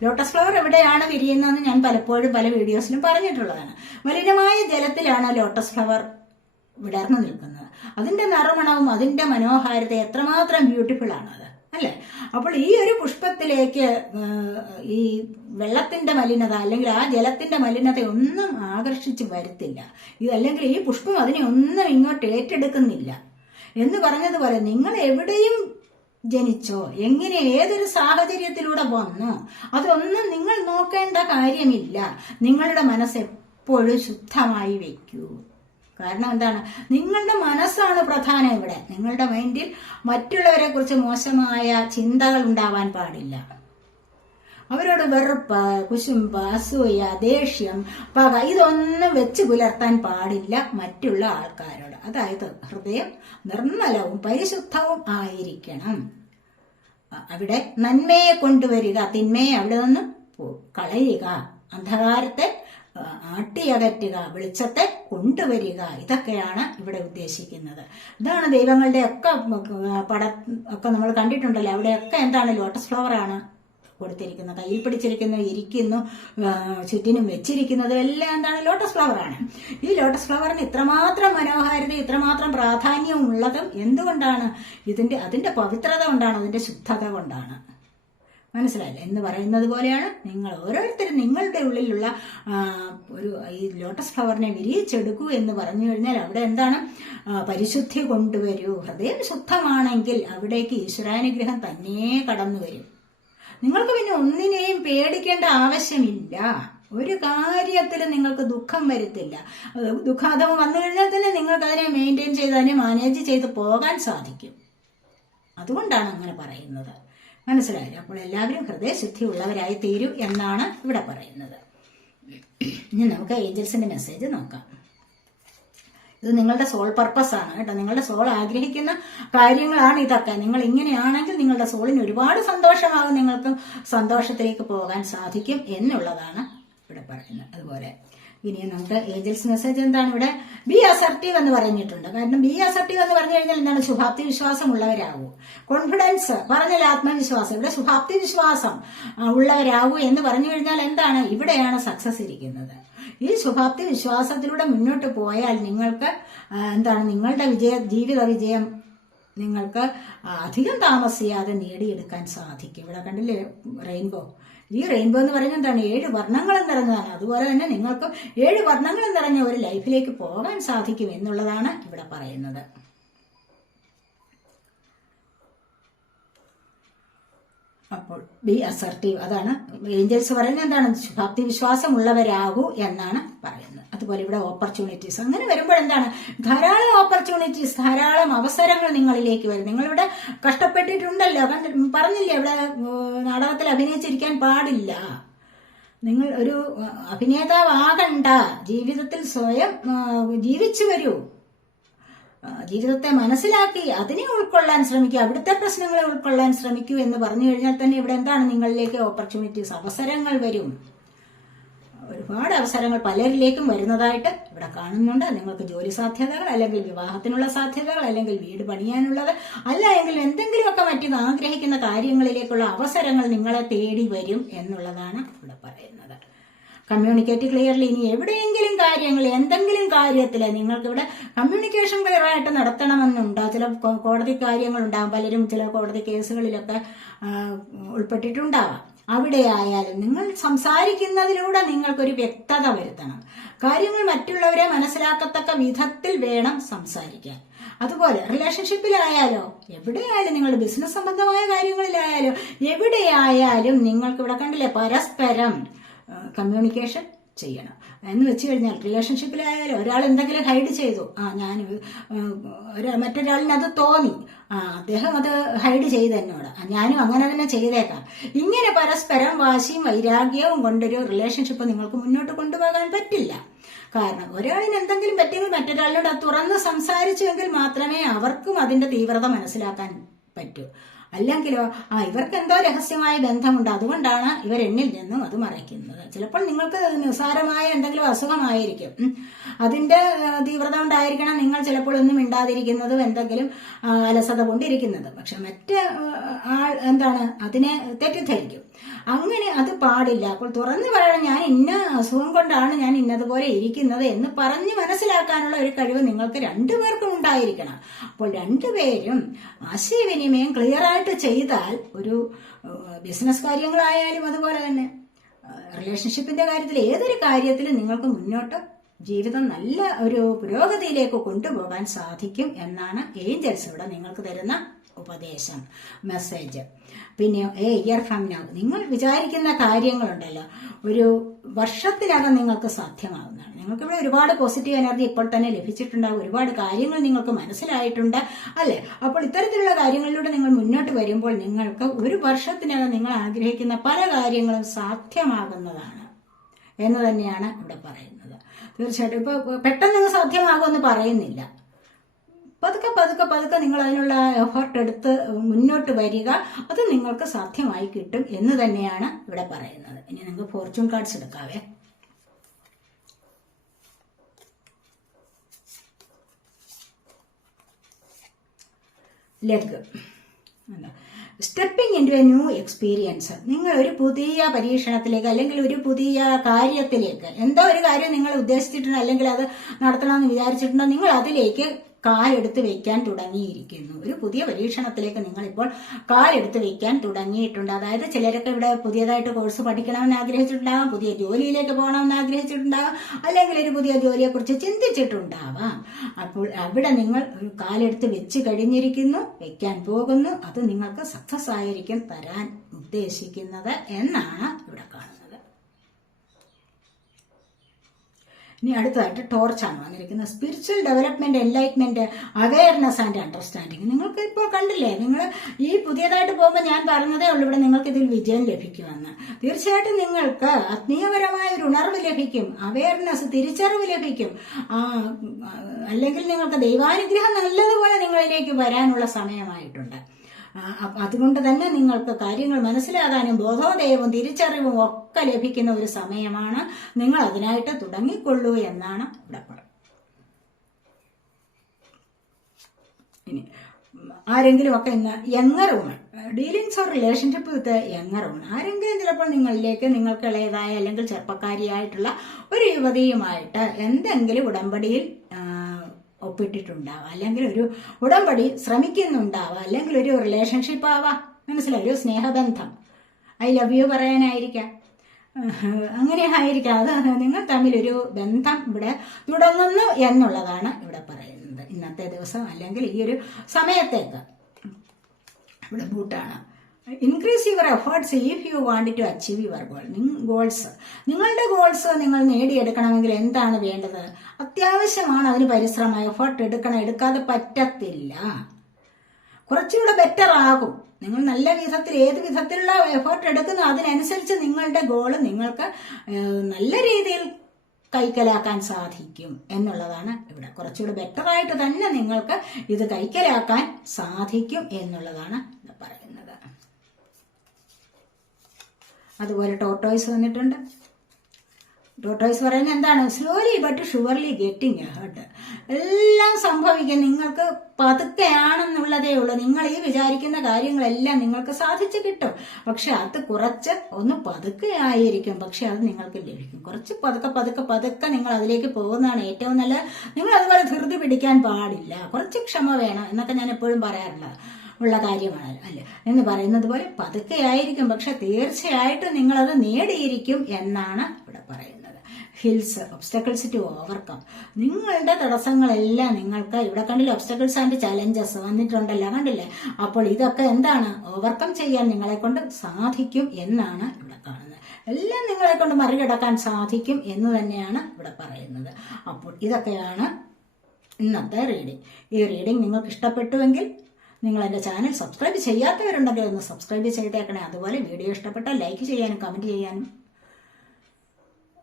ലോട്ടസ് ഫ്ലവർ എവിടെയാണ് വിരിയുന്നതെന്ന് ഞാൻ പലപ്പോഴും പല വീഡിയോസിലും പറഞ്ഞിട്ടുള്ളതാണ്. മലിനമായ ജലത്തിലാണ് ലോട്ടസ് ഫ്ലവർ വിടർന്നു നിൽക്കുന്നത്. അതിന്റെ നറുമണവും അതിന്റെ മനോഹാരിത എത്രമാത്രം ബ്യൂട്ടിഫുൾ ആണത്, അല്ലെ? അപ്പോൾ ഈ ഒരു പുഷ്പത്തിലേക്ക് ഈ വെള്ളത്തിന്റെ മലിനത അല്ലെങ്കിൽ ആ ജലത്തിന്റെ മലിനത ഒന്നും ആകർഷിച്ച് വരുത്തില്ല. അല്ലെങ്കിൽ ഈ പുഷ്പം അതിനെ ഒന്നും ഇങ്ങോട്ട് ഏറ്റെടുക്കുന്നില്ല. എന്ന് പറഞ്ഞതുപോലെ നിങ്ങൾ എവിടെയും ജനിച്ചോ, എങ്ങനെ ഏതൊരു സാഹചര്യത്തിലൂടെ വന്നോ, അതൊന്നും നിങ്ങൾ നോക്കേണ്ട കാര്യമില്ല. നിങ്ങളുടെ മനസ്സ് എപ്പോഴും ശുദ്ധമായി വെക്കൂ. കാരണം എന്താണ്? നിങ്ങളുടെ മനസ്സാണ് പ്രധാനം ഇവിടെ. നിങ്ങളുടെ മൈൻഡിൽ മറ്റുള്ളവരെ കുറിച്ച് മോശമായ ചിന്തകൾ ഉണ്ടാവാൻ പാടില്ല. അവരോട് വെറുപ്പ്, കുശുമ്പ്, അസൂയ, ദേഷ്യം, പക ഇതൊന്നും വെച്ച് പുലർത്താൻ പാടില്ല മറ്റുള്ള ആൾക്കാരോട്. അതായത് ഹൃദയം നിർമ്മലവും പരിശുദ്ധവും ആയിരിക്കണം. അവിടെ നന്മയെ കൊണ്ടുവരിക, തിന്മയെ അവിടെ നിന്ന് കളയുക, അന്ധകാരത്തെ ആട്ടിയകറ്റുക, വെളിച്ചത്തെ കൊണ്ടുവരിക. ഇതൊക്കെയാണ് ഇവിടെ ഉദ്ദേശിക്കുന്നത്. ഇതാണ് ദൈവങ്ങളുടെ ഒക്കെ ഒക്കെ നമ്മൾ കണ്ടിട്ടുണ്ടല്ലോ. അവിടെയൊക്കെ എന്താണ്? ലോട്ടസ് ഫ്ലവർ ആണ് കൊടുത്തിരിക്കുന്നത്. കയ്യിൽ പിടിച്ചിരിക്കുന്നു, ഇരിക്കുന്നു, ചുറ്റിനും വെച്ചിരിക്കുന്നതും എല്ലാം എന്താണ്? ലോട്ടസ് ഫ്ലവർ ആണ്. ഈ ലോട്ടസ് ഫ്ലവറിന് ഇത്രമാത്രം മനോഹാരിത, ഇത്രമാത്രം പ്രാധാന്യം ഉള്ളതും എന്തുകൊണ്ടാണ്? അതിന്റെ പവിത്രത കൊണ്ടാണ്, അതിന്റെ ശുദ്ധത കൊണ്ടാണ്. മനസ്സിലായില്ലേ? എന്ന് പറയുന്നത് പോലെയാണ് നിങ്ങൾ ഓരോരുത്തരും നിങ്ങളുടെ ഉള്ളിലുള്ള ഒരു ഈ ലോട്ടസ് ഫ്ലവറിനെ വിരിയിച്ചെടുക്കൂ എന്ന് പറഞ്ഞു കഴിഞ്ഞാൽ അവിടെ എന്താണ്? പരിശുദ്ധി കൊണ്ടുവരൂ. ഹൃദയം ശുദ്ധമാണെങ്കിൽ അവിടേക്ക് ഈശ്വരാനുഗ്രഹം തന്നെ കടന്നു വരും. നിങ്ങൾക്ക് പിന്നെ ഒന്നിനെയും പേടിക്കേണ്ട ആവശ്യമില്ല. ഒരു കാര്യത്തിൽ നിങ്ങൾക്ക് ദുഃഖം വരുത്തില്ല. ദുഃഖാതം വന്നു കഴിഞ്ഞാൽ തന്നെ നിങ്ങൾക്ക് അതിനെ മെയിൻറ്റെയിൻ ചെയ്ത് അതിനെ മാനേജ് ചെയ്ത് പോകാൻ സാധിക്കും. അതുകൊണ്ടാണ് അങ്ങനെ പറയുന്നത്. മനസ്സിലായില്ല? അപ്പോൾ എല്ലാവരും ഹൃദയശുദ്ധി ഉള്ളവരായി തീരൂ എന്നാണ് ഇവിടെ പറയുന്നത്. ഇനി നമുക്ക് ഏഞ്ചൽസിന്റെ മെസ്സേജ് നോക്കാം. ഇത് നിങ്ങളുടെ സോൾ പർപ്പസ് ആണ് കേട്ടോ. നിങ്ങളുടെ സോൾ ആഗ്രഹിക്കുന്ന കാര്യങ്ങളാണ് ഇതൊക്കെ. നിങ്ങൾ ഇങ്ങനെയാണെങ്കിൽ നിങ്ങളുടെ സോളിന് ഒരുപാട് സന്തോഷമാകും. നിങ്ങൾക്ക് സന്തോഷത്തിലേക്ക് പോകാൻ സാധിക്കും എന്നുള്ളതാണ് ഇവിടെ പറയുന്നത്. അതുപോലെ ഇനി നമുക്ക് ഏഞ്ചൽസ് മെസ്സേജ് എന്താണ്? ഇവിടെ ബി അസർട്ടീവ് എന്ന് പറഞ്ഞിട്ടുണ്ട്. കാരണം ബി അസർട്ടീവ് എന്ന് പറഞ്ഞു കഴിഞ്ഞാൽ എന്താണ്? ശുഭാപ്തി വിശ്വാസം ഉള്ളവരാകൂ. കോൺഫിഡൻസ് പറഞ്ഞാൽ ആത്മവിശ്വാസം. ഇവിടെ ശുഭാപ്തി വിശ്വാസം ഉള്ളവരാകൂ എന്ന് പറഞ്ഞു കഴിഞ്ഞാൽ എന്താണ്? ഇവിടെയാണ് സക്സസ് ഇരിക്കുന്നത്. ഈ ശുഭാപ്തി വിശ്വാസത്തിലൂടെ മുന്നോട്ട് പോയാൽ നിങ്ങൾക്ക് എന്താണ്? നിങ്ങളുടെ ജീവിത വിജയം നിങ്ങൾക്ക് അധികം താമസിയാതെ നേടിയെടുക്കാൻ സാധിക്കും. ഇവിടെ കണ്ടില്ലേ റെയിൻബോ? ഈ റെയിൻബോ എന്ന് പറയുന്നത് എന്താണ്? 7 വർണ്ണങ്ങളും നിറഞ്ഞതാണ്. അതുപോലെ തന്നെ നിങ്ങൾക്ക് 7 വർണ്ണങ്ങളും നിറഞ്ഞ ഒരു ലൈഫിലേക്ക് പോകാൻ സാധിക്കും എന്നുള്ളതാണ് ഇവിടെ പറയുന്നത്. അപ്പോൾ ബി അസർട്ടീവ്, അതാണ് ഏഞ്ചൽസ് പറയുന്നത്. എന്താണ്? ശുഭാപ്തി വിശ്വാസം ഉള്ളവരാകൂ എന്നാണ് പറയുന്നത്. അതുപോലെ ഇവിടെ ഓപ്പർച്യൂണിറ്റീസ്, അങ്ങനെ വരുമ്പോൾ എന്താണ്? ധാരാളം ഓപ്പർച്യൂണിറ്റീസ്, ധാരാളം അവസരങ്ങൾ നിങ്ങളിലേക്ക് വരും. നിങ്ങളിവിടെ കഷ്ടപ്പെട്ടിട്ടുണ്ടല്ലോ, പറഞ്ഞില്ലേ? ഇവിടെ നാടകത്തിൽ അഭിനയിച്ചിരിക്കാൻ പാടില്ല. നിങ്ങൾ ഒരു അഭിനേതാവാകണ്ട. ജീവിതത്തിൽ സ്വയം ജീവിച്ചു വരൂ. ജീവിതത്തെ മനസ്സിലാക്കി അതിനെ ഉൾക്കൊള്ളാൻ ശ്രമിക്കുക. അവിടുത്തെ പ്രശ്നങ്ങളെ ഉൾക്കൊള്ളാൻ ശ്രമിക്കൂ എന്ന് പറഞ്ഞു കഴിഞ്ഞാൽ തന്നെ ഇവിടെ എന്താണ്? നിങ്ങളിലേക്ക് ഓപ്പർച്യൂണിറ്റീസ്, അവസരങ്ങൾ വരും. ഒരുപാട് അവസരങ്ങൾ പലരിലേക്കും വരുന്നതായിട്ട് ഇവിടെ കാണുന്നുണ്ട്. നിങ്ങൾക്ക് ജോലി സാധ്യതകൾ, അല്ലെങ്കിൽ വിവാഹത്തിനുള്ള സാധ്യതകൾ, അല്ലെങ്കിൽ വീട് പണിയാനുള്ളത്, അല്ല എങ്കിൽ എന്തെങ്കിലുമൊക്കെ മറ്റു ആഗ്രഹിക്കുന്ന കാര്യങ്ങളിലേക്കുള്ള അവസരങ്ങൾ നിങ്ങളെ തേടി വരും എന്നുള്ളതാണ് ഇവിടെ പറയുന്നത്. Communicate clearly. ഇനി എവിടെയെങ്കിലും കാര്യങ്ങൾ, എന്തെങ്കിലും കാര്യത്തിൽ നിങ്ങൾക്കിവിടെ കമ്മ്യൂണിക്കേഷൻ ക്ലിയർ ആയിട്ട് നടത്തണമെന്നുണ്ടോ? ചില കോടതി കാര്യങ്ങളുണ്ടാകും, പലരും ചില കോടതി കേസുകളിലൊക്കെ ഉൾപ്പെട്ടിട്ടുണ്ടാവാം. അവിടെ ആയാലും നിങ്ങൾ സംസാരിക്കുന്നതിലൂടെ നിങ്ങൾക്കൊരു വ്യക്തത വരുത്തണം. കാര്യങ്ങൾ മറ്റുള്ളവരെ മനസ്സിലാക്കത്തക്ക വിധത്തിൽ വേണം സംസാരിക്കാൻ. അതുപോലെ റിലേഷൻഷിപ്പിലായാലോ, എവിടെയായാലും നിങ്ങളുടെ ബിസിനസ് സംബന്ധമായ കാര്യങ്ങളിലായാലോ, എവിടെയായാലും നിങ്ങൾക്ക് ഇവിടെ കണ്ടില്ലേ, പരസ്പരം കമ്മ്യൂണിക്കേഷൻ ചെയ്യണം. എന്ന് വെച്ച് കഴിഞ്ഞാൽ റിലേഷൻഷിപ്പിലായാലും ഒരാൾ എന്തെങ്കിലും ഹൈഡ് ചെയ്തു, ഞാൻ മറ്റൊരാളിന് അത് തോന്നി, അദ്ദേഹം അത് ഹൈഡ് ചെയ്ത് എന്നോട്, ഞാനും അങ്ങനെ തന്നെ ചെയ്തേക്കാം. ഇങ്ങനെ പരസ്പരം വാശിയും വൈരാഗ്യവും കൊണ്ടൊരു റിലേഷൻഷിപ്പ് നിങ്ങൾക്ക് മുന്നോട്ട് കൊണ്ടുപോകാൻ പറ്റില്ല. കാരണം ഒരാളിന് എന്തെങ്കിലും പറ്റിയെങ്കിൽ മറ്റൊരാളിനോട് തുറന്ന് സംസാരിച്ചുവെങ്കിൽ മാത്രമേ അവർക്കും അതിന്റെ തീവ്രത മനസ്സിലാക്കാൻ പറ്റൂ. അല്ലെങ്കിലോ ഇവർക്ക് എന്തോ രഹസ്യമായ ബന്ധമുണ്ട്, അതുകൊണ്ടാണ് ഇവർ എന്നിൽ നിന്നും അത് മറയ്ക്കുന്നത്. ചിലപ്പോൾ നിങ്ങൾക്ക് നിസ്സാരമായ എന്തെങ്കിലും അസുഖമായിരിക്കും, അതിന്റെ തീവ്രത കൊണ്ടായിരിക്കണം നിങ്ങൾ ചിലപ്പോൾ ഒന്നും മിണ്ടാതിരിക്കുന്നതും എന്തെങ്കിലും അലസത കൊണ്ടിരിക്കുന്നത്. പക്ഷെ മറ്റ് ആൾ അതിനെ തെറ്റിദ്ധരിക്കും. അങ്ങനെ അത് പാടില്ല. അപ്പോൾ തുറന്നു പറയണം, ഞാൻ ഇന്ന അസുഖം കൊണ്ടാണ് ഞാൻ ഇന്നതുപോലെ ഇരിക്കുന്നത് എന്ന് പറഞ്ഞ് മനസ്സിലാക്കാനുള്ള ഒരു കഴിവ് നിങ്ങൾക്ക് രണ്ടുപേർക്കും ഉണ്ടായിരിക്കണം. അപ്പോൾ രണ്ടുപേരും ആശയവിനിമയം ക്ലിയർ ആയിട്ട് ചെയ്താൽ, ഒരു ബിസിനസ് കാര്യങ്ങളായാലും അതുപോലെ തന്നെ റിലേഷൻഷിപ്പിന്റെ കാര്യത്തിൽ, ഏതൊരു കാര്യത്തിലും നിങ്ങൾക്ക് മുന്നോട്ട് ജീവിതം നല്ല ഒരു പുരോഗതിയിലേക്ക് കൊണ്ടുപോകാൻ സാധിക്കും എന്നാണ് ഏഞ്ചൽസ് ഇവിടെ നിങ്ങൾക്ക് തരുന്ന ഉപദേശം, മെസ്സേജ്. പിന്നെ ഇയർ ഫ്രം നൗ നിങ്ങൾ വിചാരിക്കുന്ന കാര്യങ്ങളുണ്ടല്ലോ, ഒരു വർഷത്തിനകം നിങ്ങൾക്ക് സാധ്യമാകുന്നതാണ്. നിങ്ങൾക്കിവിടെ ഒരുപാട് പോസിറ്റീവ് എനർജി ഇപ്പോൾ തന്നെ ലഭിച്ചിട്ടുണ്ടാകും, ഒരുപാട് കാര്യങ്ങൾ നിങ്ങൾക്ക് മനസ്സിലായിട്ടുണ്ട് അല്ലെ? അപ്പോൾ ഇത്തരത്തിലുള്ള കാര്യങ്ങളിലൂടെ നിങ്ങൾ മുന്നോട്ട് വരുമ്പോൾ നിങ്ങൾക്ക് ഒരു വർഷത്തിനകം നിങ്ങൾ ആഗ്രഹിക്കുന്ന പല കാര്യങ്ങളും സാധ്യമാകുന്നതാണ് എന്ന് തന്നെയാണ് ഇവിടെ പറയുന്നത്. തീർച്ചയായിട്ടും ഇപ്പൊ പെട്ടെന്ന് സാധ്യമാകുമെന്ന് പറയുന്നില്ല. പതുക്കെ പതുക്കെ പതുക്കെ നിങ്ങൾ അതിനുള്ള എഫർട്ട് എടുത്ത് മുന്നോട്ട് വരിക, അത് നിങ്ങൾക്ക് സാധ്യമായി കിട്ടും എന്ന് തന്നെയാണ് ഇവിടെ പറയുന്നത്. ഇനി നിങ്ങൾക്ക് ഫോർച്യൂൺ കാർഡ്സ് എടുക്കാവേ. Leg, stepping into a new experience. നിങ്ങൾ ഒരു പുതിയ പരീക്ഷണത്തിലേക്ക് അല്ലെങ്കിൽ ഒരു പുതിയ കാര്യത്തിലേക്ക്, എന്തോ ഒരു കാര്യം നിങ്ങൾ ഉദ്ദേശിച്ചിട്ടുണ്ടോ അല്ലെങ്കിൽ അത് നടത്തണമെന്ന് വിചാരിച്ചിട്ടുണ്ടോ, നിങ്ങൾ അതിലേക്ക് കാലെടുത്ത് വെക്കാൻ തുടങ്ങിയിരിക്കുന്നു. ഒരു പുതിയ പരീക്ഷണത്തിലേക്ക് നിങ്ങളിപ്പോൾ കാലെടുത്ത് വെക്കാൻ തുടങ്ങിയിട്ടുണ്ട്. അതായത് ചിലരൊക്കെ ഇവിടെ പുതിയതായിട്ട് കോഴ്സ് പഠിക്കണമെന്ന് ആഗ്രഹിച്ചിട്ടുണ്ടാവാം, പുതിയ ജോലിയിലേക്ക് പോകണമെന്ന് ആഗ്രഹിച്ചിട്ടുണ്ടാവാം, അല്ലെങ്കിൽ ഒരു പുതിയ ജോലിയെക്കുറിച്ച് ചിന്തിച്ചിട്ടുണ്ടാവാം. അപ്പോൾ അവിടെ നിങ്ങൾ ഒരു കാലെടുത്ത് വെച്ച് കഴിഞ്ഞിരിക്കുന്നു, വെക്കാൻ പോകുന്നു. അത് നിങ്ങൾക്ക് സക്സസ് ആയിരിക്കും തരാൻ ഉദ്ദേശിക്കുന്നത് എന്നാണ് ഇവിടെ കാണുന്നത്. ഇനി അടുത്തതായിട്ട് ടോർച്ചാണ് വന്നിരിക്കുന്നത്. Spiritual development, enlightenment, awareness and understanding. നിങ്ങൾക്ക് ഇപ്പോൾ കണ്ടില്ലേ, നിങ്ങൾ ഈ പുതിയതായിട്ട് പോകുമ്പോൾ ഞാൻ പറഞ്ഞതേ ഉള്ളൂ ഇവിടെ നിങ്ങൾക്ക് ഇതിൽ വിജയം ലഭിക്കുമെന്ന്. തീർച്ചയായിട്ടും നിങ്ങൾക്ക് ആത്മീയപരമായ ഒരു ഉണർവ് ലഭിക്കും, അവയർനെസ്, തിരിച്ചറിവ് ലഭിക്കും. അല്ലെങ്കിൽ നിങ്ങൾക്ക് ദൈവാനുഗ്രഹം നല്ലതുപോലെ നിങ്ങളിലേക്ക് വരാനുള്ള സമയമായിട്ടുണ്ട്. അതുകൊണ്ട് തന്നെ നിങ്ങൾക്ക് കാര്യങ്ങൾ മനസ്സിലാകാനും ബോധോദയവും തിരിച്ചറിവും ഒക്കെ ലഭിക്കുന്ന ഒരു സമയമാണ്. നിങ്ങൾ അതിനായിട്ട് തുടങ്ങിക്കൊള്ളൂ എന്നാണ് ഇവിടെ പറയുന്നത്. ഇനി ആരെങ്കിലും ഒക്കെ ഇന്ന് younger woman, dealings or relationship with younger woman, ആരെങ്കിലും ചിലപ്പോൾ നിങ്ങളിലേക്ക് നിങ്ങൾക്ക് ഇളയതായ അല്ലെങ്കിൽ ചെറുപ്പക്കാരിയായിട്ടുള്ള ഒരു യുവതിയുമായിട്ട് എന്തെങ്കിലും ഉടമ്പടിയിൽ ഒപ്പിട്ടിട്ടുണ്ടാവാം, അല്ലെങ്കിൽ ഒരു ഉടമ്പടി ശ്രമിക്കുന്നുണ്ടാവാം, അല്ലെങ്കിൽ ഒരു റിലേഷൻഷിപ്പ് ആവാം, മനസ്സിലായി, ഒരു സ്നേഹബന്ധം, ഐ ലവ് യു പറയാനായിരിക്കാം, അങ്ങനെ ആയിരിക്കാം. അത് നിങ്ങൾ തമ്മിലൊരു ബന്ധം ഇവിടെ തുടങ്ങുന്നു എന്നുള്ളതാണ് ഇവിടെ പറയുന്നത് ഇന്നത്തെ ദിവസം, അല്ലെങ്കിൽ ഈ ഒരു സമയത്തേക്ക്. ഇവിടെ ബൂട്ടാണ്. Increase your efforts if you want to achieve your goals. നിങ്ങളുടെ ഗോൾസ് നിങ്ങൾ നേടിയെടുക്കണമെങ്കിൽ എന്താണ് വേണ്ടത്? അത്യാവശ്യമാണ് അതിന് പരിശ്രമം, എഫേർട്ട് എടുക്കണം, എടുക്കാതെ പറ്റത്തില്ല. കുറച്ചുകൂടെ ബെറ്റർ ആകും നിങ്ങൾ നല്ല വിധത്തിൽ, ഏത് വിധത്തിലുള്ള എഫേർട്ട് എടുക്കുന്നു അതിനനുസരിച്ച് നിങ്ങളുടെ ഗോള് നിങ്ങൾക്ക് നല്ല രീതിയിൽ കൈക്കലാക്കാൻ സാധിക്കും എന്നുള്ളതാണ് ഇവിടെ. കുറച്ചുകൂടെ ബെറ്റർ ആയിട്ട് തന്നെ നിങ്ങൾക്ക് ഇത് കൈക്കലാക്കാൻ സാധിക്കും എന്നുള്ളതാണ് ഇവിടെ പറയുന്നത്. അതുപോലെ ടോർട്ടോയ്സ് വന്നിട്ടുണ്ട്. ടോട്ടോയ്സ് പറയുന്നത് എന്താണ്? Slowly but surely getting ahead. എല്ലാം സംഭവിക്കും, നിങ്ങൾക്ക് പതുക്കെയാണെന്നുള്ളതേ ഉള്ളൂ. നിങ്ങൾ ഈ വിചാരിക്കുന്ന കാര്യങ്ങളെല്ലാം നിങ്ങൾക്ക് സാധിച്ചു കിട്ടും. പക്ഷെ അത് കുറച്ച് ഒന്ന് പതുക്കെ ആയിരിക്കും, പക്ഷെ അത് നിങ്ങൾക്ക് ലഭിക്കും. കുറച്ച് പതുക്കെ പതുക്കെ പതുക്കെ നിങ്ങൾ അതിലേക്ക് പോകുന്നതാണ് ഏറ്റവും നല്ലത്. നിങ്ങൾ അതുപോലെ ധൃതി പിടിക്കാൻ പാടില്ല, കുറച്ച് ക്ഷമ വേണം എന്നൊക്കെ ഞാൻ എപ്പോഴും ഉള്ള കാര്യമാണ് അല്ലേ എന്ന് പറയുന്നത് പോലെ പതുക്കെ ആയിരിക്കും, പക്ഷെ തീർച്ചയായിട്ടും നിങ്ങളത് നേടിയിരിക്കും എന്നാണ് ഇവിടെ പറയുന്നത്. Hills, obstacles to overcome. നിങ്ങളുടെ തടസ്സങ്ങളെല്ലാം നിങ്ങൾക്ക് ഇവിടെ കണ്ടില്ലേ, ഒബ്സ്റ്റക്കിൾസ് ആൻഡ് ചലഞ്ചസ് വന്നിട്ടുണ്ടല്ലോ, കണ്ടില്ലേ? അപ്പോൾ ഇതൊക്കെ എന്താണ്? ഓവർകം ചെയ്യാൻ നിങ്ങളെ കൊണ്ട് സാധിക്കും എന്നാണ് ഇവിടെ കാണുന്നത്. എല്ലാം നിങ്ങളെ കൊണ്ട് മറികടക്കാൻ സാധിക്കും എന്ന് തന്നെയാണ് ഇവിടെ പറയുന്നത്. അപ്പോൾ ഇതൊക്കെയാണ് ഇന്നത്തെ റീഡിംഗ്. ഈ റീഡിംഗ് നിങ്ങൾക്ക് ഇഷ്ടപ്പെട്ടുവെങ്കിൽ നിങ്ങൾ എൻ്റെ ചാനൽ സബ്സ്ക്രൈബ് ചെയ്യാത്തവരുണ്ടെങ്കിൽ ഒന്ന് സബ്സ്ക്രൈബ് ചെയ്തേക്കണേ. അതുപോലെ വീഡിയോ ഇഷ്ടപ്പെട്ടാൽ ലൈക്ക് ചെയ്യാനും കമൻറ്റ് ചെയ്യാനും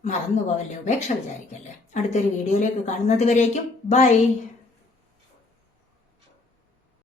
മറന്നുപോവല്ലേ, ഉപേക്ഷ വിചാരിക്കല്ലേ. അടുത്തൊരു വീഡിയോയിലേക്ക് കാണുന്നത് വരേക്കും ബൈ.